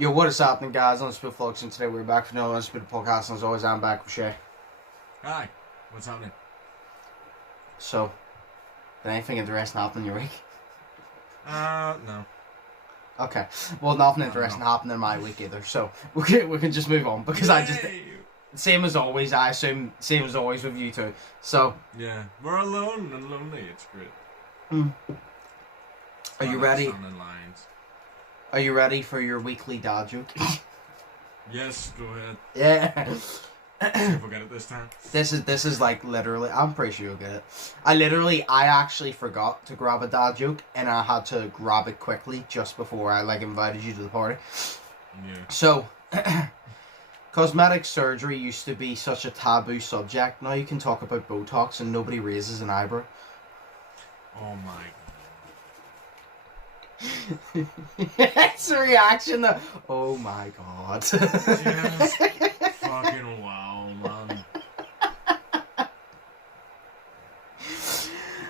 Yo, what is happening, guys? Undisputed Vlogs, and today we're back for another Undisputed podcast, and as always, I'm back with Shay. Hi, what's happening? So, did anything interesting happen in your week? No. Okay, well, nothing interesting happened in my week either, so we can just move on, because I just... Same as always, I assume, same as always with you two, so... Yeah, we're alone and lonely, it's great. Are you ready? Sun and lines. Are you ready for your weekly dad joke? Yes, go ahead. Yeah. See if we'll get it this time. This is like literally, I'm pretty sure you'll get it. I actually forgot to grab a dad joke, and I had to grab it quickly just before I invited you to the party. Yeah. So, cosmetic surgery used to be such a taboo subject. Now you can talk about Botox and nobody raises an eyebrow. Oh my It's a reaction to, oh my god. Yes. Fucking wow, man.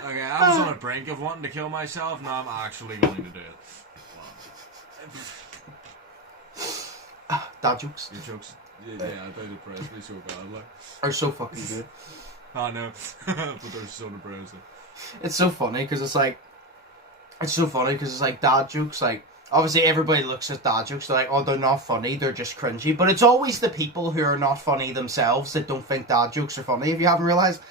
Okay, I was on the brink of wanting to kill myself, now I'm actually going to do it. Dad jokes. Your jokes, yeah, they depress me so bad, like. Are so fucking good. I know, but they're so depressing. It's so funny because it's like dad jokes, like, obviously everybody looks at dad jokes, they're like, oh, they're not funny, they're just cringy, but it's always the people who are not funny themselves that don't think dad jokes are funny, if you haven't realised.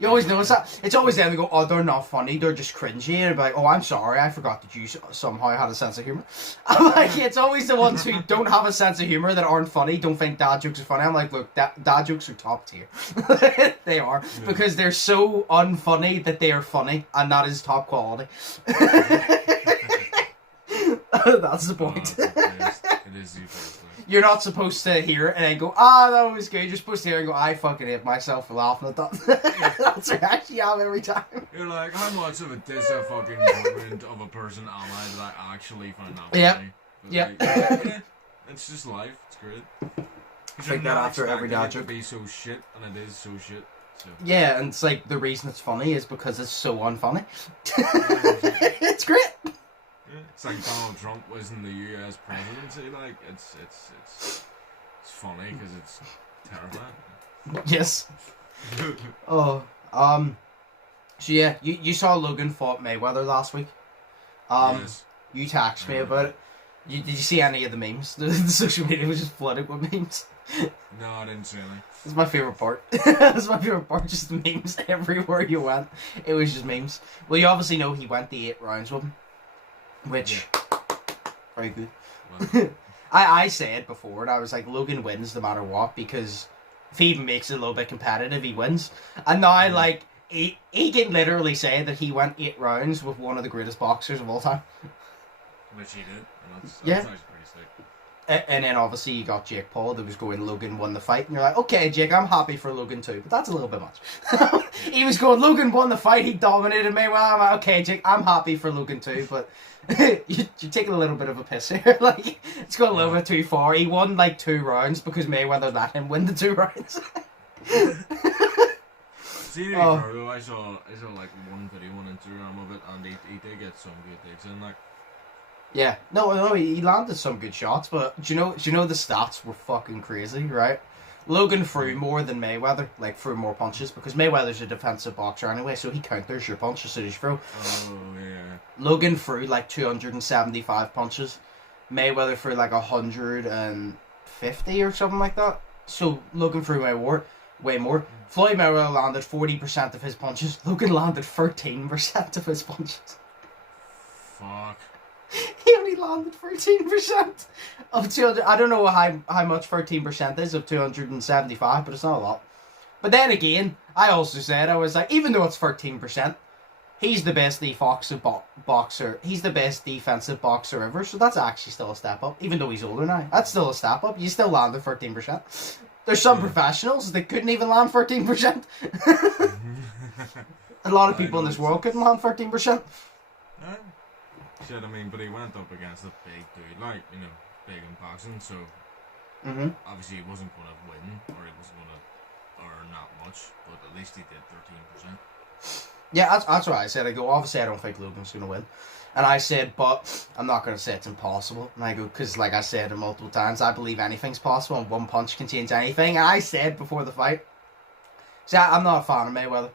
You always notice that. It's always them who go, oh, they're not funny, they're just cringy, and be like, oh, I'm sorry, I forgot that you somehow had a sense of humour. I'm like, it's always the ones who don't have a sense of humour that aren't funny, don't think dad jokes are funny. I'm like, look, dad jokes are top tier. They are, because they're so unfunny that they are funny, and that is top quality. That's the point. It is the best. You're not supposed to hear it and then go, that was good. You're supposed to hear it and go, I fucking hate myself for laughing at that. That's what I actually have every time. You're like, how much of a disappointment of a person am I that I actually find that funny? Yep. Like, yeah, it's just life. It's great. I think that after every dad joke. To be so shit, and it is so shit. So. Yeah, and it's like, the reason it's funny is because it's so unfunny. It's great. It's like Donald Trump was in the US presidency, like, it's funny because it's terrifying. Yes. So yeah, you saw Logan fought Mayweather last week. Yes. You texted me about it. Did you see any of the memes? The social media was just flooded with memes. No, I didn't see any. It's my favourite part. It's my favourite part, just memes everywhere you went. It was just memes. Well, you obviously know he went the 8 rounds with him. Which, very good. Well. I said before, and I was like, Logan wins no matter what, because if he even makes it a little bit competitive, he wins. And now, like, he can literally say that he went 8 rounds with one of the greatest boxers of all time. Which he did, and that's actually pretty sick. And then obviously you got Jake Paul that was going, Logan won the fight, and you're like, okay, Jake, I'm happy for Logan too, but that's a little bit much. He was going, Logan won the fight, he dominated me. Well, I'm like, okay, Jake, I'm happy for Logan too, but you're taking a little bit of a piss here. Like, it's gone a little bit too far. He won like 2 rounds because Mayweather let him win the 2 rounds. See, though, I saw like one video on Instagram of it, and he did get some good digs in, like. Yeah, no, he landed some good shots, but do you know the stats were fucking crazy, right? Logan threw more than Mayweather, like threw more punches, because Mayweather's a defensive boxer anyway, so he counters your punch as soon as you throw. Oh, yeah. Logan threw like 275 punches. Mayweather threw like 150 or something like that. So Logan threw way more. Floyd Mayweather landed 40% of his punches. Logan landed 13% of his punches. Fuck. He only landed 13% of 200. I don't know how much 13% is of 275, but it's not a lot. But then again, I also said, I was like, even though it's 13%, he's the best defensive boxer. He's the best defensive boxer ever, so that's actually still a step up. Even though he's older now, that's still a step up. You still landed 13%. There's some professionals that couldn't even land 13%. A lot of people in this world couldn't land 13%. Shit, I mean, but he went up against a big dude, like, you know, big in boxing, so obviously he wasn't going to win, or he wasn't going to earn that much, but at least he did 13%. Yeah, that's what I said. I go, obviously I don't think Logan's going to win. And I said, but I'm not going to say it's impossible. And I go, because like I said multiple times, I believe anything's possible and one punch can change anything. And I said before the fight, see, I'm not a fan of Mayweather.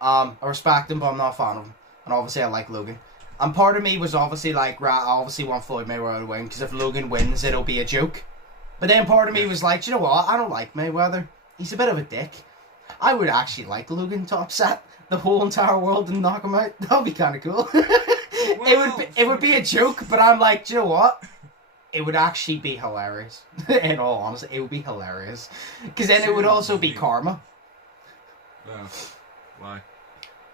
I respect him, but I'm not a fan of him. And obviously I like Logan. And part of me was obviously like, right, I obviously want Floyd Mayweather to win, because if Logan wins, it'll be a joke. But then part of me was like, you know what, I don't like Mayweather. He's a bit of a dick. I would actually like Logan to upset the whole entire world and knock him out. That would be kind of cool. It would be a joke, but I'm like, do you know what? It would actually be hilarious. In all honesty, it would be hilarious. Because then it would also be karma. Why?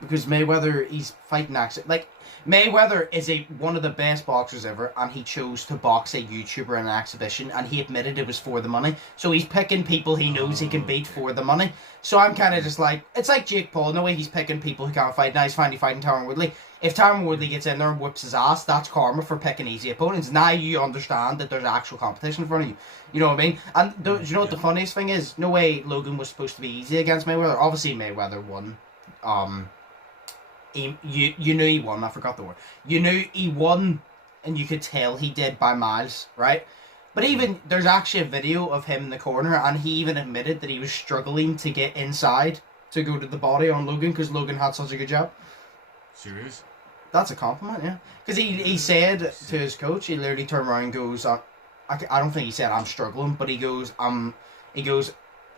Because Mayweather, he's fighting like Mayweather is one of the best boxers ever, and he chose to box a YouTuber in an exhibition, and he admitted it was for the money. So he's picking people he knows he can beat for the money. So I'm kind of just like, it's like Jake Paul. No way he's picking people who can't fight. Now he's finally fighting Tyron Woodley. If Tyron Woodley gets in there and whips his ass, that's karma for picking easy opponents. Now you understand that there's actual competition in front of you. You know what I mean? And you know what the funniest thing is? No way Logan was supposed to be easy against Mayweather. Obviously Mayweather won. You knew he won. I forgot the word. You knew he won, and you could tell he did by miles, right? But even there's actually a video of him in the corner, and he even admitted that he was struggling to get inside to go to the body on Logan because Logan had such a good job. Serious? That's a compliment, yeah. Because he said to his coach, he literally turned around and goes, I don't think he said I'm struggling, but he goes,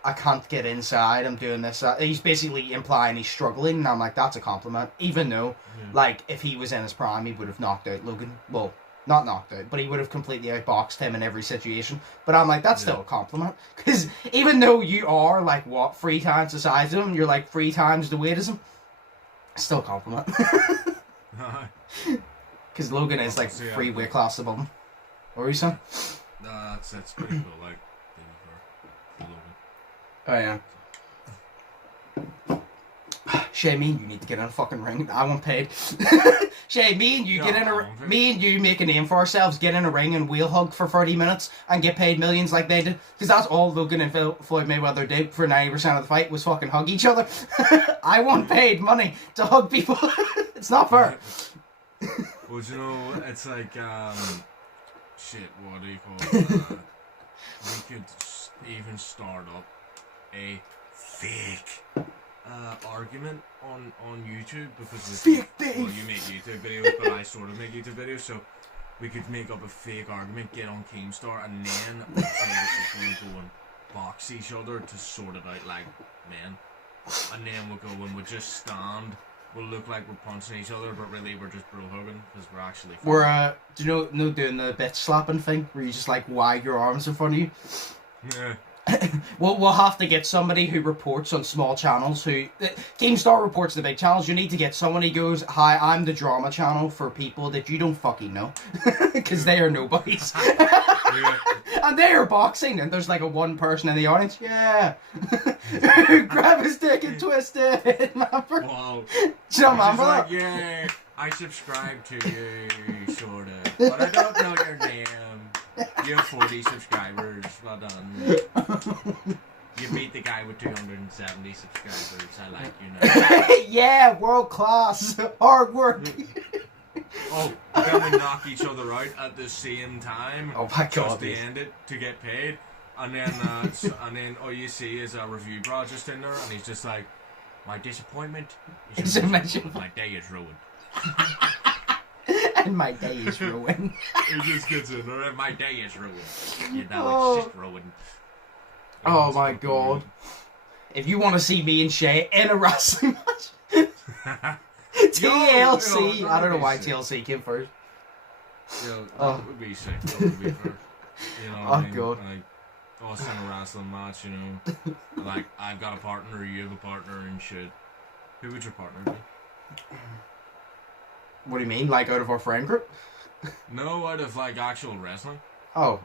I can't get inside, I'm doing this. He's basically implying he's struggling, and I'm like, that's a compliment. Even though, like, if he was in his prime, he would have knocked out Logan. Well, not knocked out, but he would have completely outboxed him in every situation. But I'm like, that's still a compliment. Because even though you are, like, 3 times the size of him, you're like 3 times the weight as him, still a compliment. Because Logan is, like, 3 weight classes above him. What were you saying? That's pretty cool, like, for Logan. Oh, yeah. Shay, me and you need to get in a fucking ring. I want paid. Shay, me and you me and you make a name for ourselves, get in a ring and wheel hug for 30 minutes and get paid millions like they did. Because that's all Logan and Floyd Mayweather did for 90% of the fight was fucking hug each other. I want paid money to hug people. It's not fair. Well, you know, it's like, shit, what do you call it? We could even start up a fake argument on YouTube because well, you make YouTube videos, but I sort of make YouTube videos, so we could make up a fake argument, get on Keemstar, and then we'll go and box each other to sort it out like men, and then we'll go and we'll just stand. We'll look like we're punching each other, but really we're just bro hugging because we're actually. We're do you know doing the bitch slapping thing where you just like wag your arms in front of you? Yeah. We'll have to get somebody who reports on small channels who... Keemstar reports the big channels. You need to get someone who goes, hi, I'm the drama channel for people that you don't fucking know. Because they are nobodies. And they are boxing and there's like a one person in the audience. Yeah. Grab his dick and twist it. Remember? Wow. Do you know, remember that? Like, yeah, I subscribe to you, sort of. But I don't know your name. You have 40 subscribers, well done. You beat the guy with 270 subscribers, I like you now. Yeah, world class, hard work. Oh, then we knock each other out at the same time. Oh my god. Just to end it, to get paid. And then all you see is a review bro just in there, and he's just like, my disappointment is ruined. My day is ruined. And my day is ruined. It just gets in there, and my day is ruined. You know, it's just ruined. Oh my god. If you want to see me and Shay in a wrestling match, TLC. I don't know why TLC came first. Yo, that would be sick. That would be fair. You know what I mean? God. Like, us in a wrestling match, you know. Like, I've got a partner, you have a partner, and shit. Who would your partner be? What do you mean? Like out of our friend group? No, out of like actual wrestling. Oh,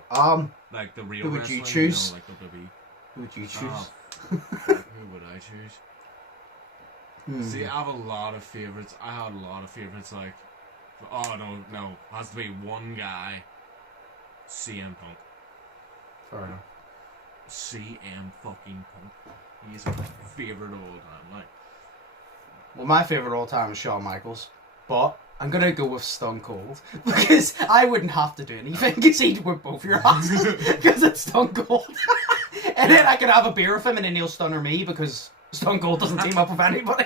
like the real who would wrestling, you choose? You know, like WWE. Who would you choose? Who would I choose? See, I have a lot of favorites. I had a lot of favorites. Like, oh no, has to be one guy. CM Punk. Fair enough. CM fucking Punk. He's my favorite of all time. Like, Well, my favourite all time is Shawn Michaels, but I'm gonna go with Stone Cold because I wouldn't have to do anything because he'd whip both your asses because it's Stone Cold. And then I could have a beer with him and then he'll stunner me because Stone Cold doesn't team up with anybody.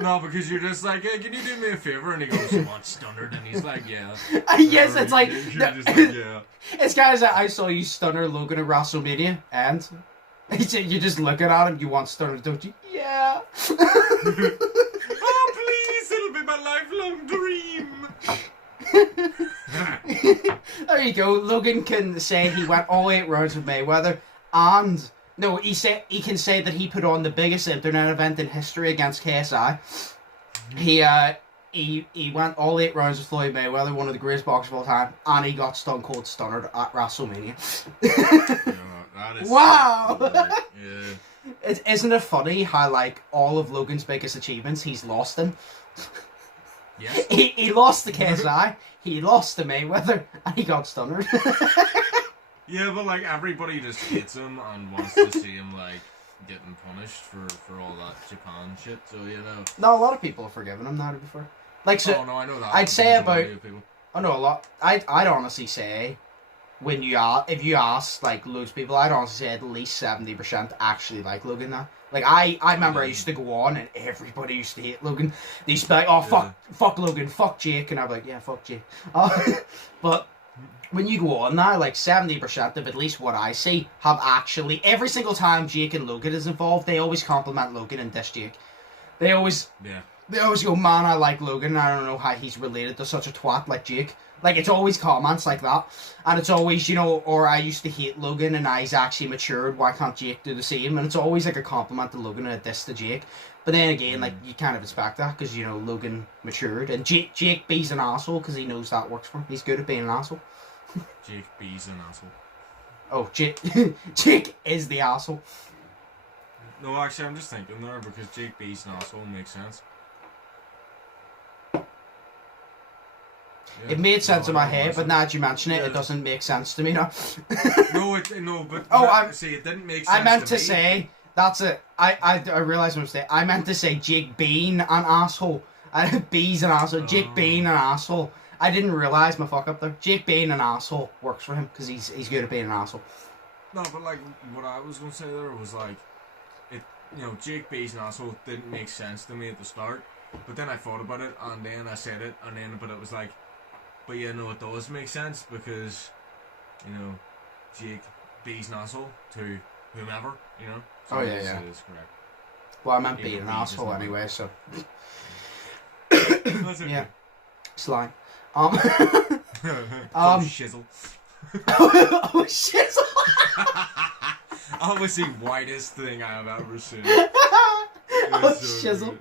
No, because you're just like, hey, can you do me a favor? And he goes, you want stunnered? And he's like, yeah. Yes, it's like, you're just like, yeah. It's kind of like I saw you stunner Logan at WrestleMania, and you're just looking at him. You want stunner, don't you? Yeah. Oh, please, it'll be my lifelong dream. There you go. Logan can say he went all 8 rounds with Mayweather, and no, he can say that he put on the biggest internet event in history against KSI. He went all 8 rounds with Floyd Mayweather, one of the greatest boxers of all time, and he got Stone Cold stunnered at WrestleMania. That is wow! Yeah. Isn't it funny how, like, all of Logan's biggest achievements he's lost in? Yes. He lost to KSI, he lost to Mayweather, and he got stunnered. Yeah, but, like, everybody just hates him and wants to see him, like, getting punished for all that Japan shit, so, you know. No, a lot of people have forgiven him now, to be fair. Like, so, oh, no, I know that. I'd say about... People. I know a lot. I'd honestly say, when if you ask, like, loads of people, I'd honestly say at least 70% actually like Logan now. Like, I remember I used to go on and everybody used to hate Logan. They used to be like, oh, fuck Logan, fuck Jake, and I'd be like, yeah, fuck Jake. But when you go on now, like, 70% of at least what I see have actually, every single time Jake and Logan is involved, they always compliment Logan and diss Jake. They always go, man, I like Logan, I don't know how he's related to such a twat like Jake. Like, it's always comments like that. And it's always, you know, or I used to hate Logan and now he's actually matured, why can't Jake do the same? And it's always like a compliment to Logan and a diss to Jake. But then again, like, you kind of expect that because, you know, Logan matured. And Jake B's an asshole because he knows that works for him. He's good at being an asshole. Jake B's an asshole. Oh, Jake is the asshole. No, actually, I'm just thinking there because Jake B's an asshole makes sense. Yeah. It made sense in my head, but now that you mention it, it doesn't make sense to me now. No, but see, it didn't make sense. I meant to say that's it. I realised my mistake. I meant to say Jake being an asshole. B's an asshole. Jake being an asshole. I didn't realise my fuck up there. Jake being an asshole works for him because he's good at being an asshole. No, but like what I was gonna say there was like, it. You know, Jake B's an asshole didn't make sense to me at the start, but then I thought about it and then I said it and then but it was like. But yeah, no, it does make sense because, you know, Jake B's an asshole to whomever, you know. So oh, yeah. It's correct. Well, I meant being an asshole anyway, so. That's okay. Yeah. Slang. Shizzle. Oh, shizzle! That was the whitest thing I have ever seen. Oh, shizzle.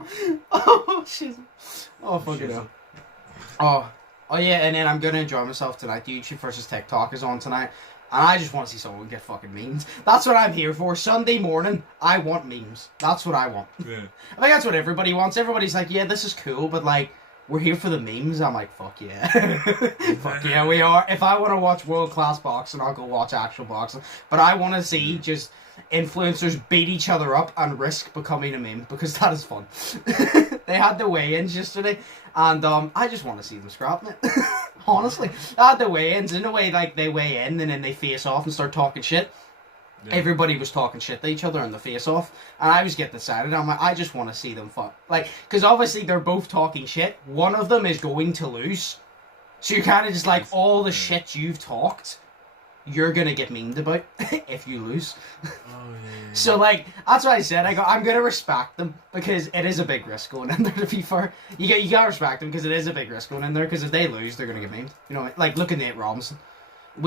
Oh, shizzle. Oh, fucking hell. Oh yeah, and then I'm gonna enjoy myself tonight. The YouTube versus TikTok is on tonight. And I just want to see someone get fucking memes. That's what I'm here for. Sunday morning, I want memes. That's what I want. Yeah. I think that's what everybody wants. Everybody's like, yeah, this is cool, but like, we're here for the memes. I'm like, fuck yeah. Fuck yeah, we are. If I want to watch world-class boxing, I'll go watch actual boxing. But I want to see just influencers beat each other up and risk becoming a meme, because that is fun. They had the weigh-ins yesterday, and I just want to see them scrapping it. Honestly. They had the weigh-ins. In a way, like, they weigh in, and then they face off and start talking shit. Yeah. Everybody was talking shit to each other in the face-off, and I was getting excited. I'm like, I just want to see them fuck. Like, because obviously they're both talking shit. One of them is going to lose. So you're kind of just like, all the shit you've talked, you're going to get memed about if you lose. Oh, yeah. So, like, that's why I said, I'm going to respect them, because it is a big risk going in there, to be fair. You got to respect them, because it is a big risk going in there, because if they lose, they're going to get memed. You know, like, look at Nate Robinson.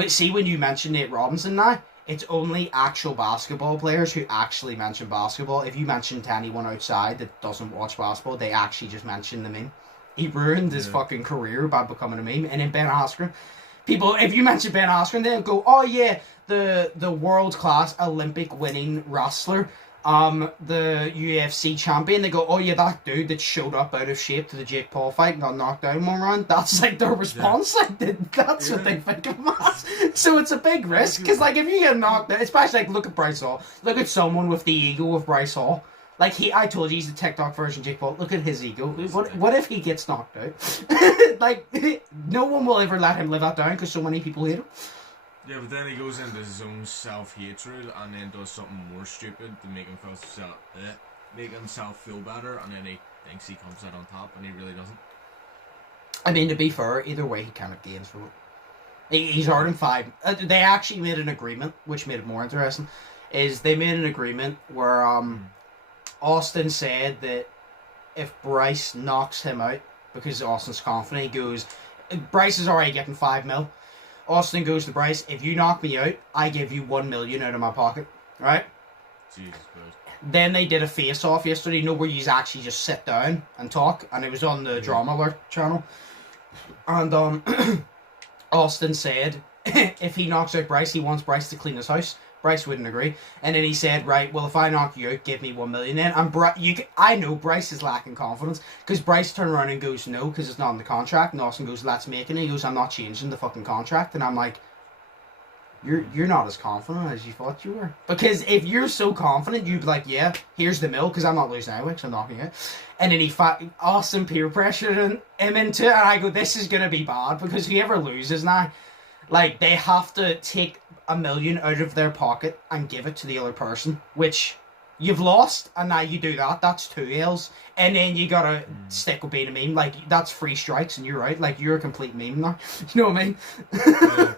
See, when you mention Nate Robinson now, it's only actual basketball players who actually mention basketball. If you mention to anyone outside that doesn't watch basketball, they actually just mention the meme. He ruined his fucking career by becoming a meme. And then Ben Askren. People, if you mention Ben Askren, they'll go, oh yeah, the world-class Olympic winning wrestler, the UFC champion. They go, oh yeah, that dude that showed up out of shape to the Jake Paul fight and got knocked down one round. That's like their response. Yeah. Like, that's what they think of him as. So it's a big risk, because like if you get knocked out, especially like look at Bryce Hall. Look at someone with the ego of Bryce Hall. Like I told you he's the TikTok version, Jake Paul. Look at his ego. What if he gets knocked out? Like, no one will ever let him live that down because so many people hate him. Yeah, but then he goes into his own self-hatred and then does something more stupid to make himself feel better, and then he thinks he comes out on top, and he really doesn't. I mean, to be fair, either way, he kind of gains from it. He's earning 5. They actually made an agreement, which made it more interesting. Is they made an agreement where Austin said that if Bryce knocks him out, because Austin's confident, he goes, Bryce is already getting 5 mil. Austin goes to Bryce, if you knock me out, I give you 1 million out of my pocket, right? Jesus Christ. Then they did a face-off yesterday, where you actually just sit down and talk, and it was on the Drama Alert channel. And Austin said if he knocks out Bryce, he wants Bryce to clean his house. Bryce wouldn't agree. And then he said, right, well, if I knock you out, give me 1 million then. And I know Bryce is lacking confidence, because Bryce turned around and goes, no, because it's not in the contract. And Austin goes, let's make it. And he goes, I'm not changing the fucking contract. And I'm like, you're not as confident as you thought you were. Because if you're so confident, you'd be like, yeah, here's the mill, because I'm not losing anyway, because I'm knocking you out. And then Austin peer pressured him into it. And I go, this is going to be bad, because whoever loses now, like, they have to take 1 million out of their pocket and give it to the other person, which you've lost, and now you do that. That's 2 L's. And then you gotta stick with being a meme. Like, that's 3 strikes and you're out. Like, you're a complete meme now. You know what I mean? Yeah.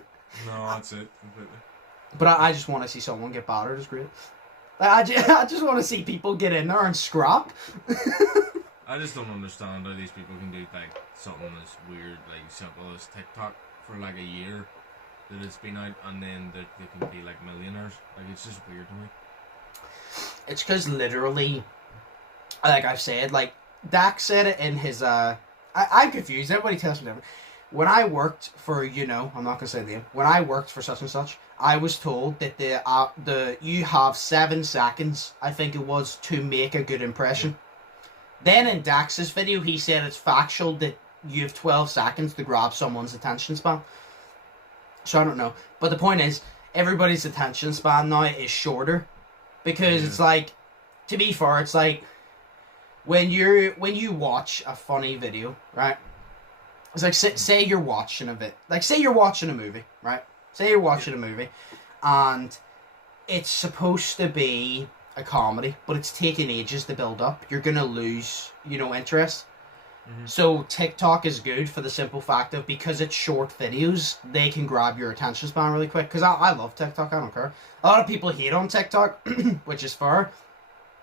No, that's it. Completely. But I just want to see someone get battered. It's great. Like, I just want to see people get in there and scrap. I just don't understand how these people can do, like, something as weird, like, simple as TikTok for, like, a year that it's been out, and then they can be like millionaires. Like, it's just weird to me. It's because literally, like I've said, like Dak said it in his I'm confused. Everybody tells me different. When I worked for, I'm not gonna say the name. When I worked for such and such, I was told that you have 7 seconds, I think it was, to make a good impression. Then in Dax's video, he said it's factual that you have 12 seconds to grab someone's attention span. So I don't know. But the point is, everybody's attention span now is shorter. Because it's like, to be fair, it's like, when you watch a funny video, right? It's like, say you're watching say you're watching a movie, right? Say you're watching a movie, and it's supposed to be a comedy, but it's taking ages to build up. You're going to lose, interest. Mm-hmm. So TikTok is good for the simple fact of, because it's short videos, they can grab your attention span really quick. Because I love TikTok, I don't care. A lot of people hate on TikTok, which is fair.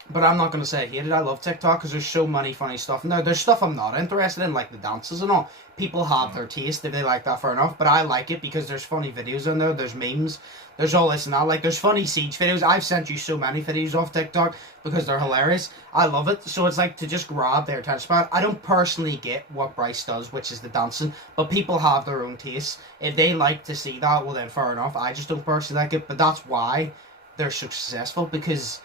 But I'm not going to say I hate it. I love TikTok because there's so many funny stuff in there. There's stuff I'm not interested in, like the dances and all. People have their taste. If they like that, fair enough. But I like it because there's funny videos in there. There's memes. There's all this and that. Like, there's funny Siege videos. I've sent you so many videos off TikTok because they're hilarious. I love it. So it's like, to just grab their attention span. I don't personally get what Bryce does, which is the dancing. But people have their own tastes. If they like to see that, well then fair enough. I just don't personally like it. But that's why they're so successful, because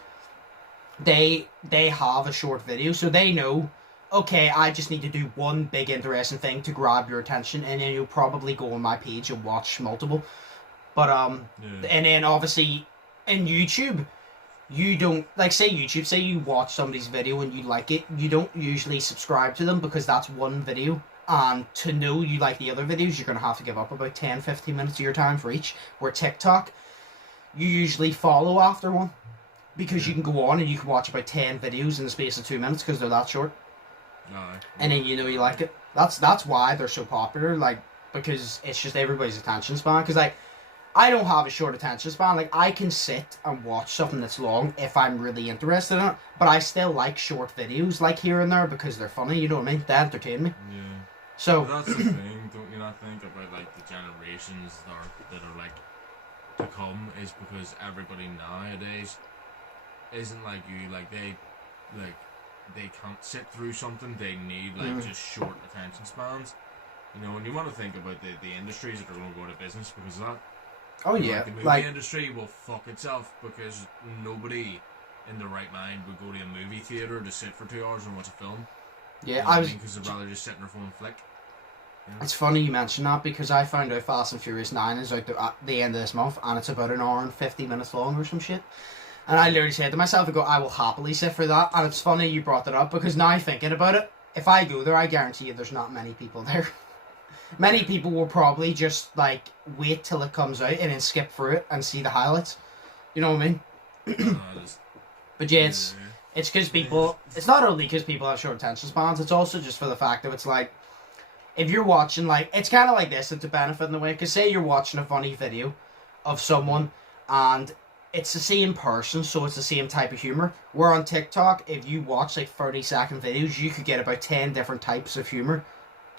they have a short video, so they know, okay, I just need to do one big interesting thing to grab your attention, and then you'll probably go on my page and watch multiple. But and then obviously in YouTube, you don't, like, say you watch somebody's video and you like it, you don't usually subscribe to them because that's one video. And to know you like the other videos, you're going to have to give up about 10-15 minutes of your time for each. Where TikTok, you usually follow after one. Because you can go on and you can watch about 10 videos in the space of 2 minutes because they're that short. And then you like it. That's why they're so popular, like, because it's just everybody's attention span. Because, like, I don't have a short attention span. Like, I can sit and watch something that's long if I'm really interested in it. But I still like short videos, like, here and there, because they're funny, you know what I mean? They entertain me. Yeah. So but that's the thing, don't you not think, about, like, the generations that are like, to come, is because everybody nowadays isn't like you. Like, they can't sit through something. They need, like, just short attention spans. And you want to think about the industries that are going to go out of business because of that. Oh yeah, like, the movie industry will fuck itself because nobody in their right mind would go to a movie theater to sit for 2 hours and watch a film. Yeah, because they'd rather just sit in their phone and flick. It's funny you mention that, because I found out Fast and Furious 9 is out at the end of this month, and it's about 1 hour and 50 minutes long or some shit. And I literally said to myself, I go, I will happily sit for that. And it's funny you brought that up, because now thinking about it, if I go there, I guarantee you there's not many people there. Many people will probably just, like, wait till it comes out and then skip through it and see the highlights. You know what I mean? But yeah, it's because people, it's not only because people have short attention spans, it's also just for the fact that it's like, if you're watching, like, it's kind of like this, it's a benefit in a way, because say you're watching a funny video of someone, and it's the same person, so it's the same type of humour. Where on TikTok, if you watch, like, 30-second videos, you could get about 10 different types of humour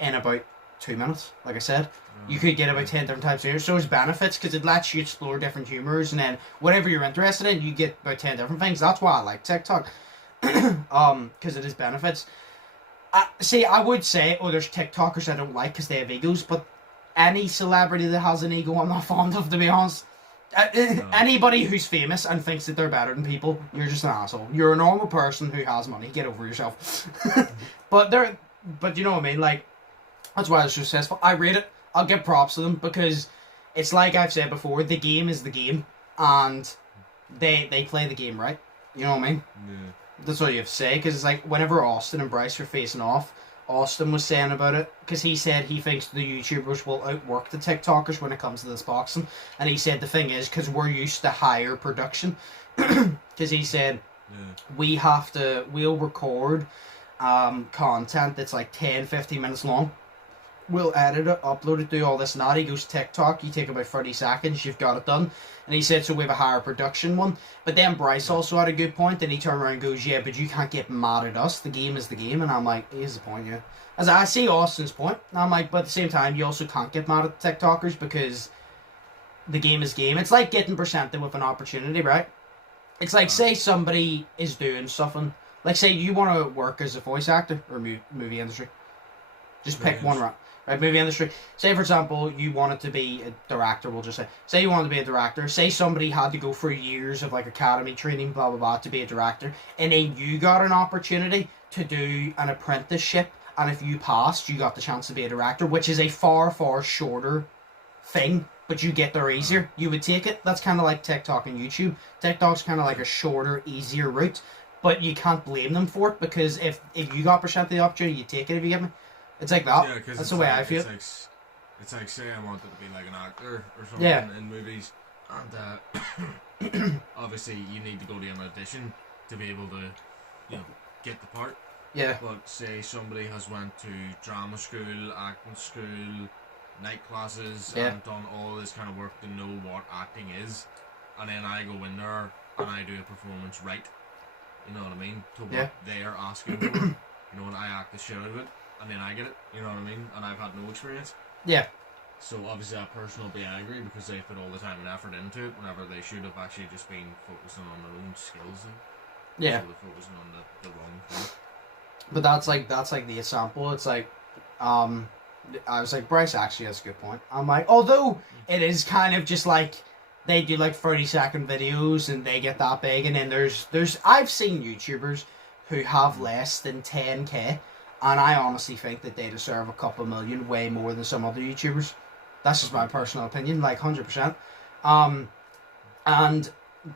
in about 2 minutes, like I said. You could get about 10 different types of humour. So there's benefits, because it lets you explore different humours, and then whatever you're interested in, you get about 10 different things. That's why I like TikTok. Because it is benefits. See, I would say, there's TikTokers I don't like because they have egos, but any celebrity that has an ego I'm not fond of, to be honest. Anybody who's famous and thinks that they're better than people, you're just an asshole. You're a normal person who has money. Get over yourself. But you know what I mean? Like, that's why they're successful. I rate it. I'll give props to them, because it's like I've said before, the game is the game, and they play the game right. You know what I mean? Yeah. That's all you have to say, because it's like whenever Austin and Bryce were facing off, Austin was saying about it, because he said he thinks the YouTubers will outwork the TikTokers when it comes to this boxing. And he said the thing is, because we're used to higher production, because he said we'll record content that's like 10-15 minutes long. We'll edit it, upload it, do all this and that. He goes, TikTok, you take about 30 seconds, you've got it done. And he said, so we have a higher production one. But then Bryce also had a good point, and he turned around and goes, yeah, but you can't get mad at us. The game is the game. And I'm like, here's the point, yeah. As I see Austin's point, and I'm like, but at the same time, you also can't get mad at the TikTokers, because the game is game. It's like getting presented with an opportunity, right? It's like, say somebody is doing something. Like, say you want to work as a voice actor or movie industry. Just pick one, right? Right, movie industry. Say, for example, you wanted to be a director, we'll just say. Say you wanted to be a director. Say somebody had to go for years of, like, academy training, blah, blah, blah, to be a director. And then you got an opportunity to do an apprenticeship. And if you passed, you got the chance to be a director, which is a far, far shorter thing. But you get there easier. You would take it. That's kind of like TikTok and YouTube. TikTok's kind of like a shorter, easier route. But you can't blame them for it, because if you got presented the opportunity, you take it, if you get me. It's like that. Yeah, that's the way I feel. It's like, say I wanted to be like an actor or something in movies, and obviously you need to go to an audition to be able to, get the part. Yeah. But say somebody has went to drama school, acting school, night classes, and done all this kind of work to know what acting is, and then I go in there and I do a performance right. You know what I mean? To what they are asking for. And I act the shit out of it. And then I get it, you know what I mean? And I've had no experience. Yeah. So obviously that person will be angry because they put all the time and effort into it, whenever they should have actually just been focusing on their own skills. Yeah. So they're focusing on the wrong thing. But that's like the example. It's like, I was like, Bryce actually has a good point. I'm like, although it is kind of just like, they do like 30-second videos and they get that big, and then there's I've seen YouTubers who have less than 10k. And I honestly think that they deserve a couple million way more than some other YouTubers. That's just my personal opinion, like 100%.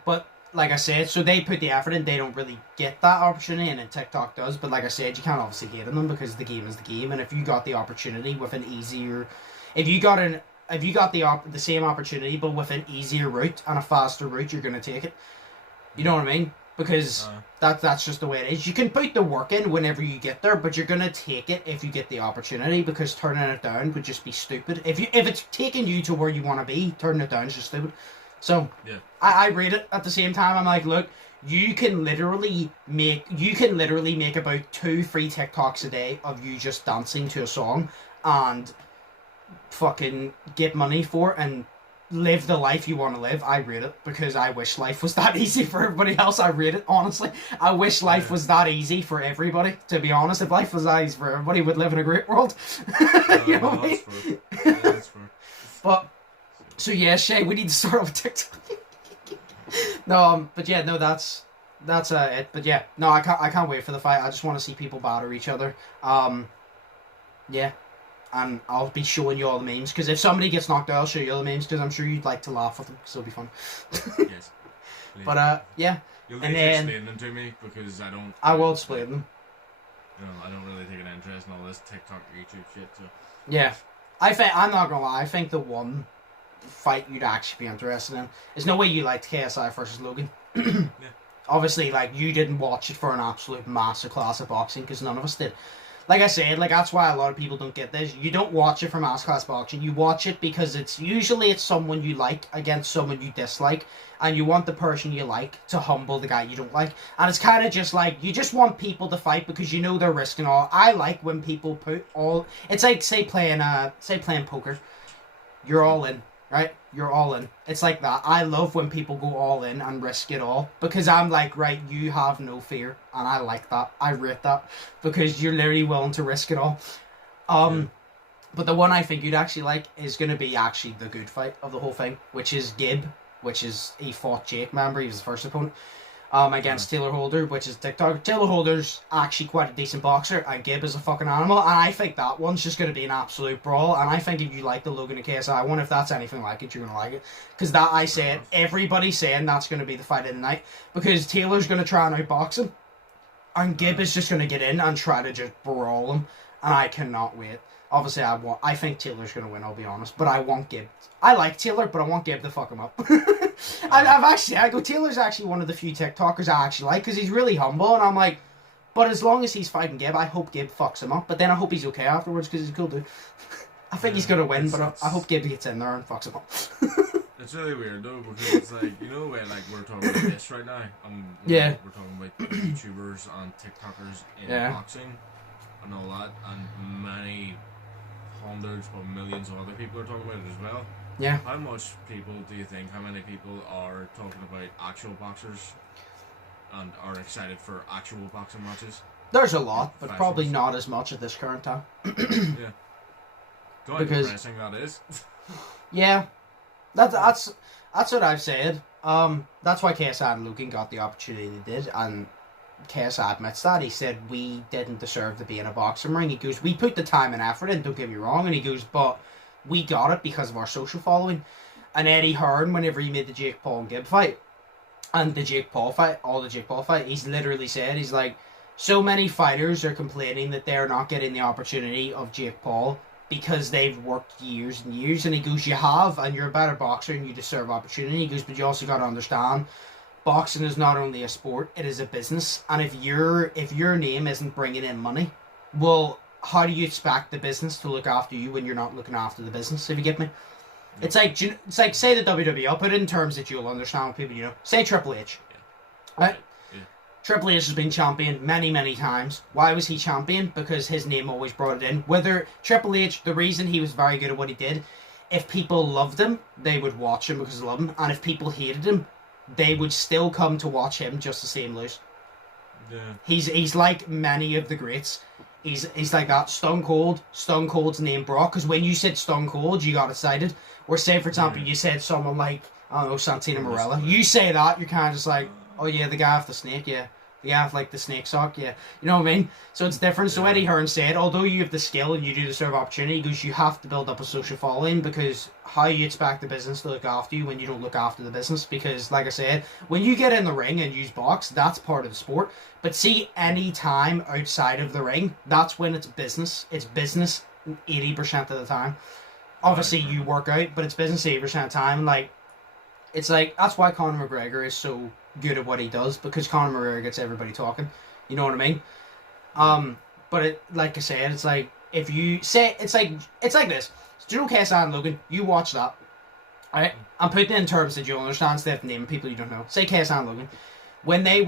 But like I said, so they put the effort in, they don't really get that opportunity, and then TikTok does. But like I said, you can't obviously hate on them, because the game is the game. And if you got the opportunity with an easier, if you got the same opportunity but with an easier route and a faster route, you're gonna take it. You know what I mean? Because that's just the way it is. You can put the work in whenever you get there, but you're gonna take it if you get the opportunity, because turning it down would just be stupid. If it's taking you to where you want to be, turning it down is just stupid. So I rate it at the same time. I'm like, look, you can literally make about 2-3 TikToks a day of you just dancing to a song and fucking get money for it and live the life you want to live. I rate it, because I wish life was that easy for everybody else. I rate it, honestly. I wish life was that easy for everybody, to be honest. If life was that easy for everybody, we'd live in a great world. You know what I mean? That's fair. But, so yeah, Shay, we need to start with TikTok. But yeah, no, that's it. But yeah, no, I can't wait for the fight. I just want to see people batter each other. Yeah. and I'll be showing you all the memes. Because if somebody gets knocked out, I'll show you all the memes. Because I'm sure you'd like to laugh with them. Because it'll be fun. Yes. Please. But yeah. You'll need And to then explain them to me because I don't. I will explain them. You know, I don't really take an interest in all this TikTok, YouTube shit. So. Yeah, I'm not gonna lie. I think the one fight you'd actually be interested in is no way you liked KSI versus Logan. Yeah. Obviously, like, you didn't watch it for an absolute masterclass of boxing, because none of us did. Like I said, like, that's why a lot of people don't get this. You don't watch it for masterclass boxing. You watch it because it's someone you like against someone you dislike, and you want the person you like to humble the guy you don't like. And it's kind of just like, you just want people to fight because you know they're risking all. I like when people put all... It's like, say playing poker. You're all in. Right? You're all in. It's like that. I love when people go all in and risk it all. Because I'm like, right, you have no fear. And I like that. I rate that. Because you're literally willing to risk it all. But the one I think you'd actually like is going to be actually the good fight of the whole thing. Which is Gib. Which is, he fought Jake, remember? He was the first opponent. Against Taylor Holder, which is TikTok. Taylor Holder's actually quite a decent boxer, and Gib is a fucking animal, and I think that one's just going to be an absolute brawl, and I think if you like the Logan and KSI one, if that's anything like it, you're going to like it. Because that, I said, everybody's saying that's going to be the fight of the night, because Taylor's going to try and outbox him, and Gib is just going to get in and try to just brawl him, and I cannot wait. Obviously, I think Taylor's going to win, I'll be honest, but I want Gib. I like Taylor, but I want Gib to fuck him up. Taylor's actually one of the few TikTokers I actually like, because he's really humble, and I'm like, but as long as he's fighting Gib, I hope Gib fucks him up, but then I hope he's okay afterwards, because he's a cool dude. I think he's going to win, but I hope Gib gets in there and fucks him up. It's really weird, though, because it's like, you know, when, like, we're talking about this right now, yeah. We're talking about YouTubers and TikTokers in boxing and all that, and many hundreds or millions of other people are talking about it as well. Yeah. How many people are talking about actual boxers and are excited for actual boxing matches? There's a lot, but probably not as much at this current time. Yeah. How depressing that is. Yeah. That's what I've said. That's why KSI and Logan got the opportunity they did, and KSI admits that. He said, we didn't deserve to be in a boxing ring. He goes, we put the time and effort in, don't get me wrong, and he goes, but we got it because of our social following. And Eddie Hearn, whenever he made the Jake Paul and Gib fight, and the Jake Paul fight, he's literally said, he's like, so many fighters are complaining that they're not getting the opportunity of Jake Paul because they've worked years and years. And he goes, you have, and you're a better boxer and you deserve opportunity. He goes, but you also got to understand, boxing is not only a sport, it is a business. And if your name isn't bringing in money, well, how do you expect the business to look after you when you're not looking after the business, if you get me? Yeah. It's like, say the WWE, I'll put it in terms that you'll understand what people, you know. Say Triple H. Yeah. Right? Yeah. Triple H has been champion many, many times. Why was he champion? Because his name always brought it in. Whether Triple H, the reason he was very good at what he did, if people loved him, they would watch him because they love him. And if people hated him, they would still come to watch him just to see him lose. Yeah. He's like many of the greats. He's like that. Stone Cold's name brought, because when you said Stone Cold, you got excited. Or say, for example, you said someone like, I don't know, Santino Marella. You say that, you're kind of just like, oh yeah, the guy with the snake, yeah. The guy with like the snake sock, yeah. You know what I mean? So it's different. So Eddie Hearn said, although you have the skill and you do deserve opportunity, he goes, you have to build up a social following, because how you expect the business to look after you when you don't look after the business? Because, like I said, when you get in the ring and use box, that's part of the sport. But see, any time outside of the ring, that's when it's business. It's business 80% of the time. Obviously, you work out, but it's business 80% of the time. Like, it's like, that's why Conor McGregor is so good at what he does, because Conor McGregor gets everybody talking. You know what I mean? But it, like I said, it's like, if you say, it's like this. Do you know KSI and Logan? You watch that. Alright? I'm putting it in terms that you understand instead of naming people you don't know. Say KSI and Logan. When it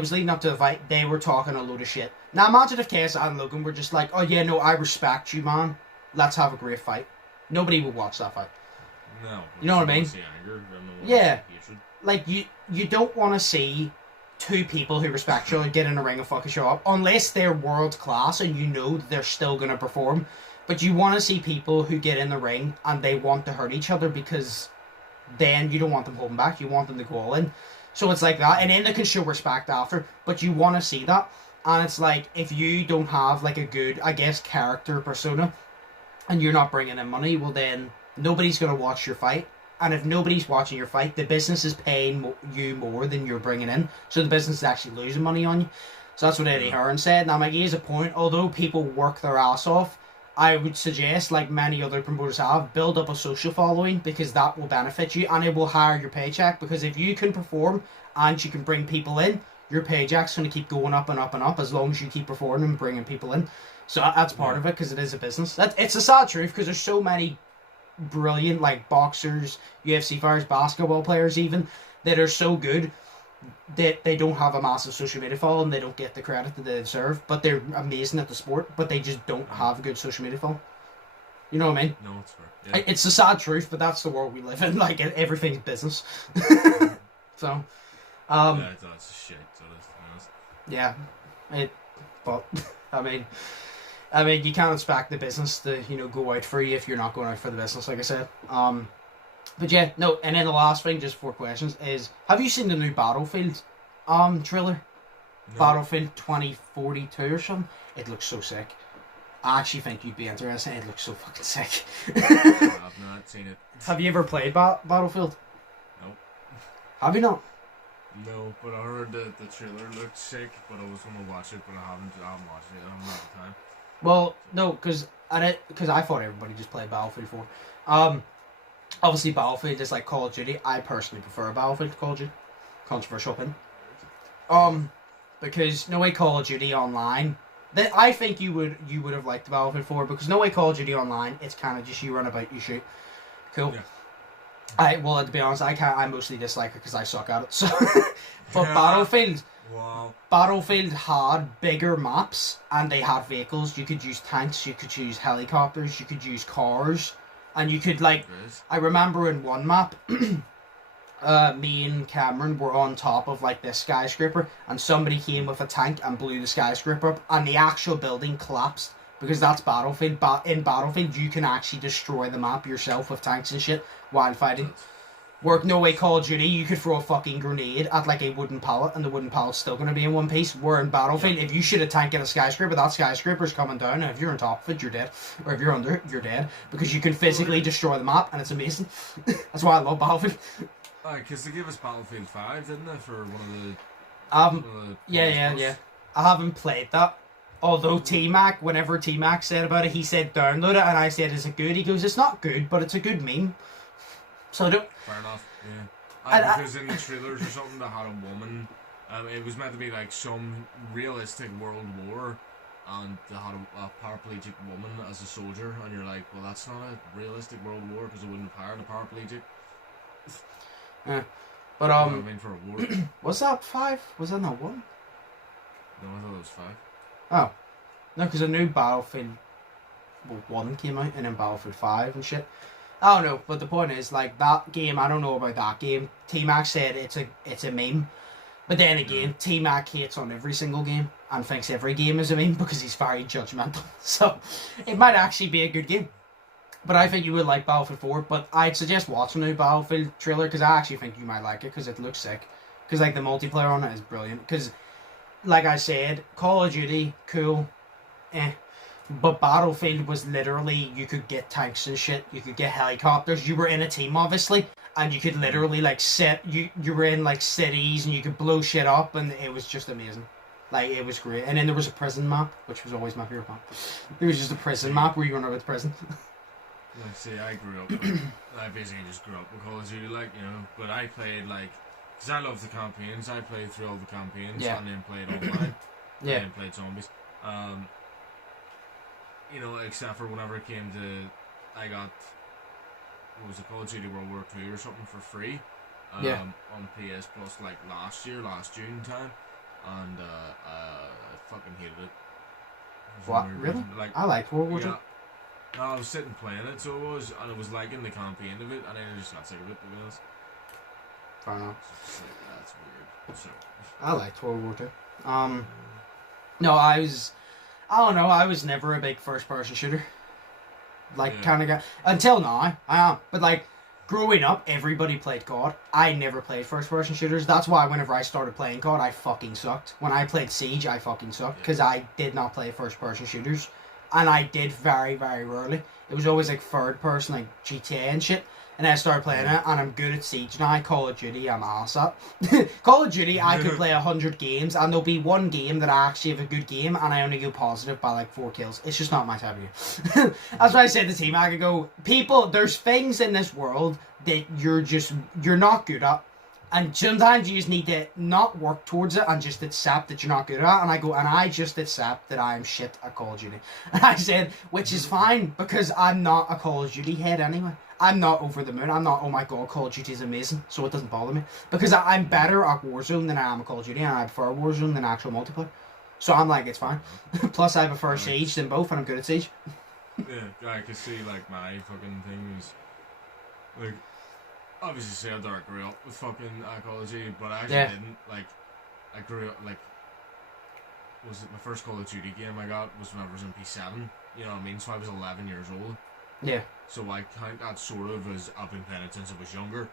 was leading up to the fight, they were talking a load of shit. Now imagine if KSI and Logan were just like, oh yeah, no, I respect you, man. Let's have a great fight. Nobody would watch that fight. No. You know what I mean? Yeah. Like, you don't want to see two people who respect each other get in a ring and fucking show up, unless they're world class and you know they're still going to perform. But you want to see people who get in the ring and they want to hurt each other, because then you don't want them holding back. You want them to go all in. So it's like that. And then they can show respect after. But you want to see that. And it's like, if you don't have like a good, I guess, character persona, and you're not bringing in money, well then nobody's going to watch your fight. And if nobody's watching your fight, the business is paying you more than you're bringing in. So the business is actually losing money on you. So that's what Eddie Hearn said. Now, he has a point. Although people work their ass off, I would suggest, like many other promoters have, build up a social following, because that will benefit you and it will higher your paycheck. Because if you can perform and you can bring people in, your paycheck's going to keep going up and up and up as long as you keep performing and bringing people in. So that's part of it, because it is a business. It's a sad truth, because there's so many brilliant, like, boxers, UFC fighters, basketball players even, that are so good that they don't have a massive social media following, they don't get the credit that they deserve, but they're amazing at the sport, but they just don't have a good social media following. You know what I mean? No, it's fair. Yeah. It's a sad truth, but that's the world we live in. Like, everything's business. So, yeah, that's shit. So that's, to be honest. Yeah, but I mean, you can't expect the business to, go out for you if you're not going out for the business, like I said. But yeah, no, and then the last thing, just 4 questions, is, have you seen the new Battlefield trailer? No. Battlefield 2042 or something? It looks so sick. I actually think you'd be interested. It looks so fucking sick. I've not seen it. Have you ever played Battlefield? No. Have you not? No, but I heard that the trailer looked sick, but I was going to watch it, but I haven't watched it. I haven't had the time. Well, no, because I thought everybody just played Battlefield 4. Obviously Battlefield is like Call of Duty. I personally prefer Battlefield to Call of Duty. Controversial opinion. Because no way Call of Duty Online, I think you would have liked Battlefield 4, because no way Call of Duty Online, it's kind of just you run about, you shoot. Cool. Yeah. Well, to be honest, I mostly dislike it because I suck at it. So, but Yeah. Battlefield had bigger maps, and they had vehicles. You could use tanks, you could use helicopters, you could use cars, and you could, like, I remember in one map, me and Cameron were on top of, like, this skyscraper, and somebody came with a tank and blew the skyscraper up, and the actual building collapsed. Because that's Battlefield. In Battlefield, you can actually destroy the map yourself with tanks and shit while fighting. Work no way Call of Duty, you could throw a fucking grenade at, like, a wooden pallet, and the wooden pallet's still going to be in one piece. Where in Battlefield, if you shoot a tank at a skyscraper, that skyscraper's coming down, and if you're on top of it, you're dead. Or if you're under it, you're dead. Because you can physically destroy the map, and it's amazing. That's why I love Battlefield. Because they gave us Battlefield 5, didn't they, for one of the... Yeah. I haven't played that. Although T-Mac, whenever T-Mac said about it, he said download it, and I said, is it good? He goes, it's not good, but it's a good meme. So I don't... Fair enough, yeah. Because in the trailers or something, they had a woman, it was meant to be like some realistic world war, and they had a paraplegic woman as a soldier, and you're like, well, that's not a realistic world war, because they wouldn't have hired a paraplegic. Yeah. But, you know what I mean, for a war. was that 5? Was that not 1? No, I thought it was 5. Oh. No, because a new Battlefield 1 came out, and then Battlefield 5 and shit. I don't know, but the point is, like, that game, I don't know about that game. T-Mac said it's a meme. But then again, T-Mac hates on every single game, and thinks every game is a meme, because he's very judgmental. So, it might actually be a good game. But I think you would like Battlefield 4, but I'd suggest watching the new Battlefield trailer, because I actually think you might like it, because it looks sick. Because, like, the multiplayer on it is brilliant. Because, like I said, Call of Duty, cool, but Battlefield was literally, you could get tanks and shit, you could get helicopters, you were in a team, obviously, and you could literally, like, you were in, like, cities, and you could blow shit up, and it was just amazing. Like, it was great. And then there was a prison map, which was always my favourite map. There was just a prison map where you went over the prison. Like, see, I grew up, I basically just grew up with Call of Duty, like, but I played, like, because I love the campaigns, I played through all the campaigns, and then played online, and then played zombies, except for whenever it came to, I got, what was it, Call of Duty World War II or something for free, on PS Plus, like, last June time, and, I fucking hated it. What, really? Like, I liked World War II. No, I was sitting playing it, so it was, and it was liking the campaign of it, and then I just got sick of it, to be honest. Fair enough. That's weird. So. I liked World War II. No, I was never a big first-person shooter. Like, kind of guy. Until now, I am. But, like, growing up, everybody played COD. I never played first-person shooters. That's why whenever I started playing COD, I fucking sucked. When I played Siege, I fucking sucked, because I did not play first-person shooters. and I did very, very rarely. It was always like third person, like GTA and shit. And then I started playing it, and I'm good at Siege now. Call of Duty, I'm ass at. Call of Duty, I could play 100 games, and there'll be one game that I actually have a good game, and I only go positive by like 4 kills. It's just not my type of game. That's why I said to the team, I could go, people, there's things in this world that you're not good at. And sometimes you just need to not work towards it and just accept that you're not good at it. And I go, and I just accept that I am shit at Call of Duty. And I said, which is fine, because I'm not a Call of Duty head anyway. I'm not over the moon. I'm not, oh my god, Call of Duty is amazing. So it doesn't bother me. Because I'm better at Warzone than I am at Call of Duty. And I prefer Warzone than actual multiplayer. So I'm like, it's fine. Plus I prefer Siege than both, and I'm good at Siege. Yeah, I could see, like, my fucking thing is, like, obviously said that I grew up with fucking Call of Duty, but I actually didn't. Like, I grew up, like, was it my first Call of Duty game I got was when I was in P7, you know what I mean? So I was 11 years old. Yeah. So I count that sort of as I've been playing it since I was younger,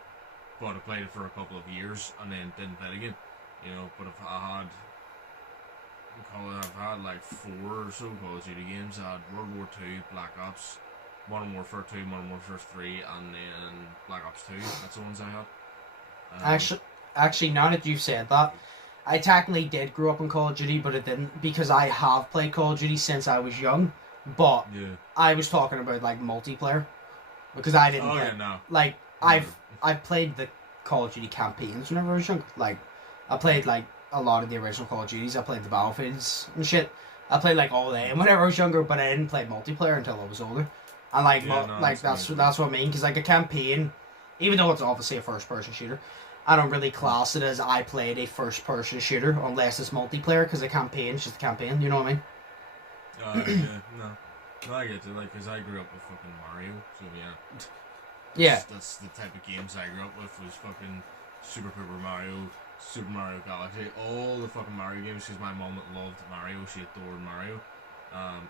but I played it for a couple of years and then didn't play it again, you know. But if I've had like 4 or so Call of Duty games. I had World War II, Black Ops, Modern Warfare 2, Modern Warfare 3, and then Black Ops 2. That's the ones I had. Actually, now that you've said that, I technically did grow up in Call of Duty, but it didn't, because I have played Call of Duty since I was young. But I was talking about like multiplayer, because I didn't get like I've played the Call of Duty campaigns whenever I was young. Like I played like a lot of the original Call of Duties. I played the Battlefields and shit. I played like all of them whenever I was younger, but I didn't play multiplayer until I was older. And like that's what I mean, because like a campaign, even though it's obviously a first person shooter, I don't really class it as I played a first person shooter unless it's multiplayer, because a campaign is just a campaign. You know what I mean? No, I get it, like, because I grew up with fucking Mario, so that's the type of games I grew up with, was fucking Super Mario, Super Mario Galaxy, all the fucking Mario games, because my mom loved Mario, she adored Mario,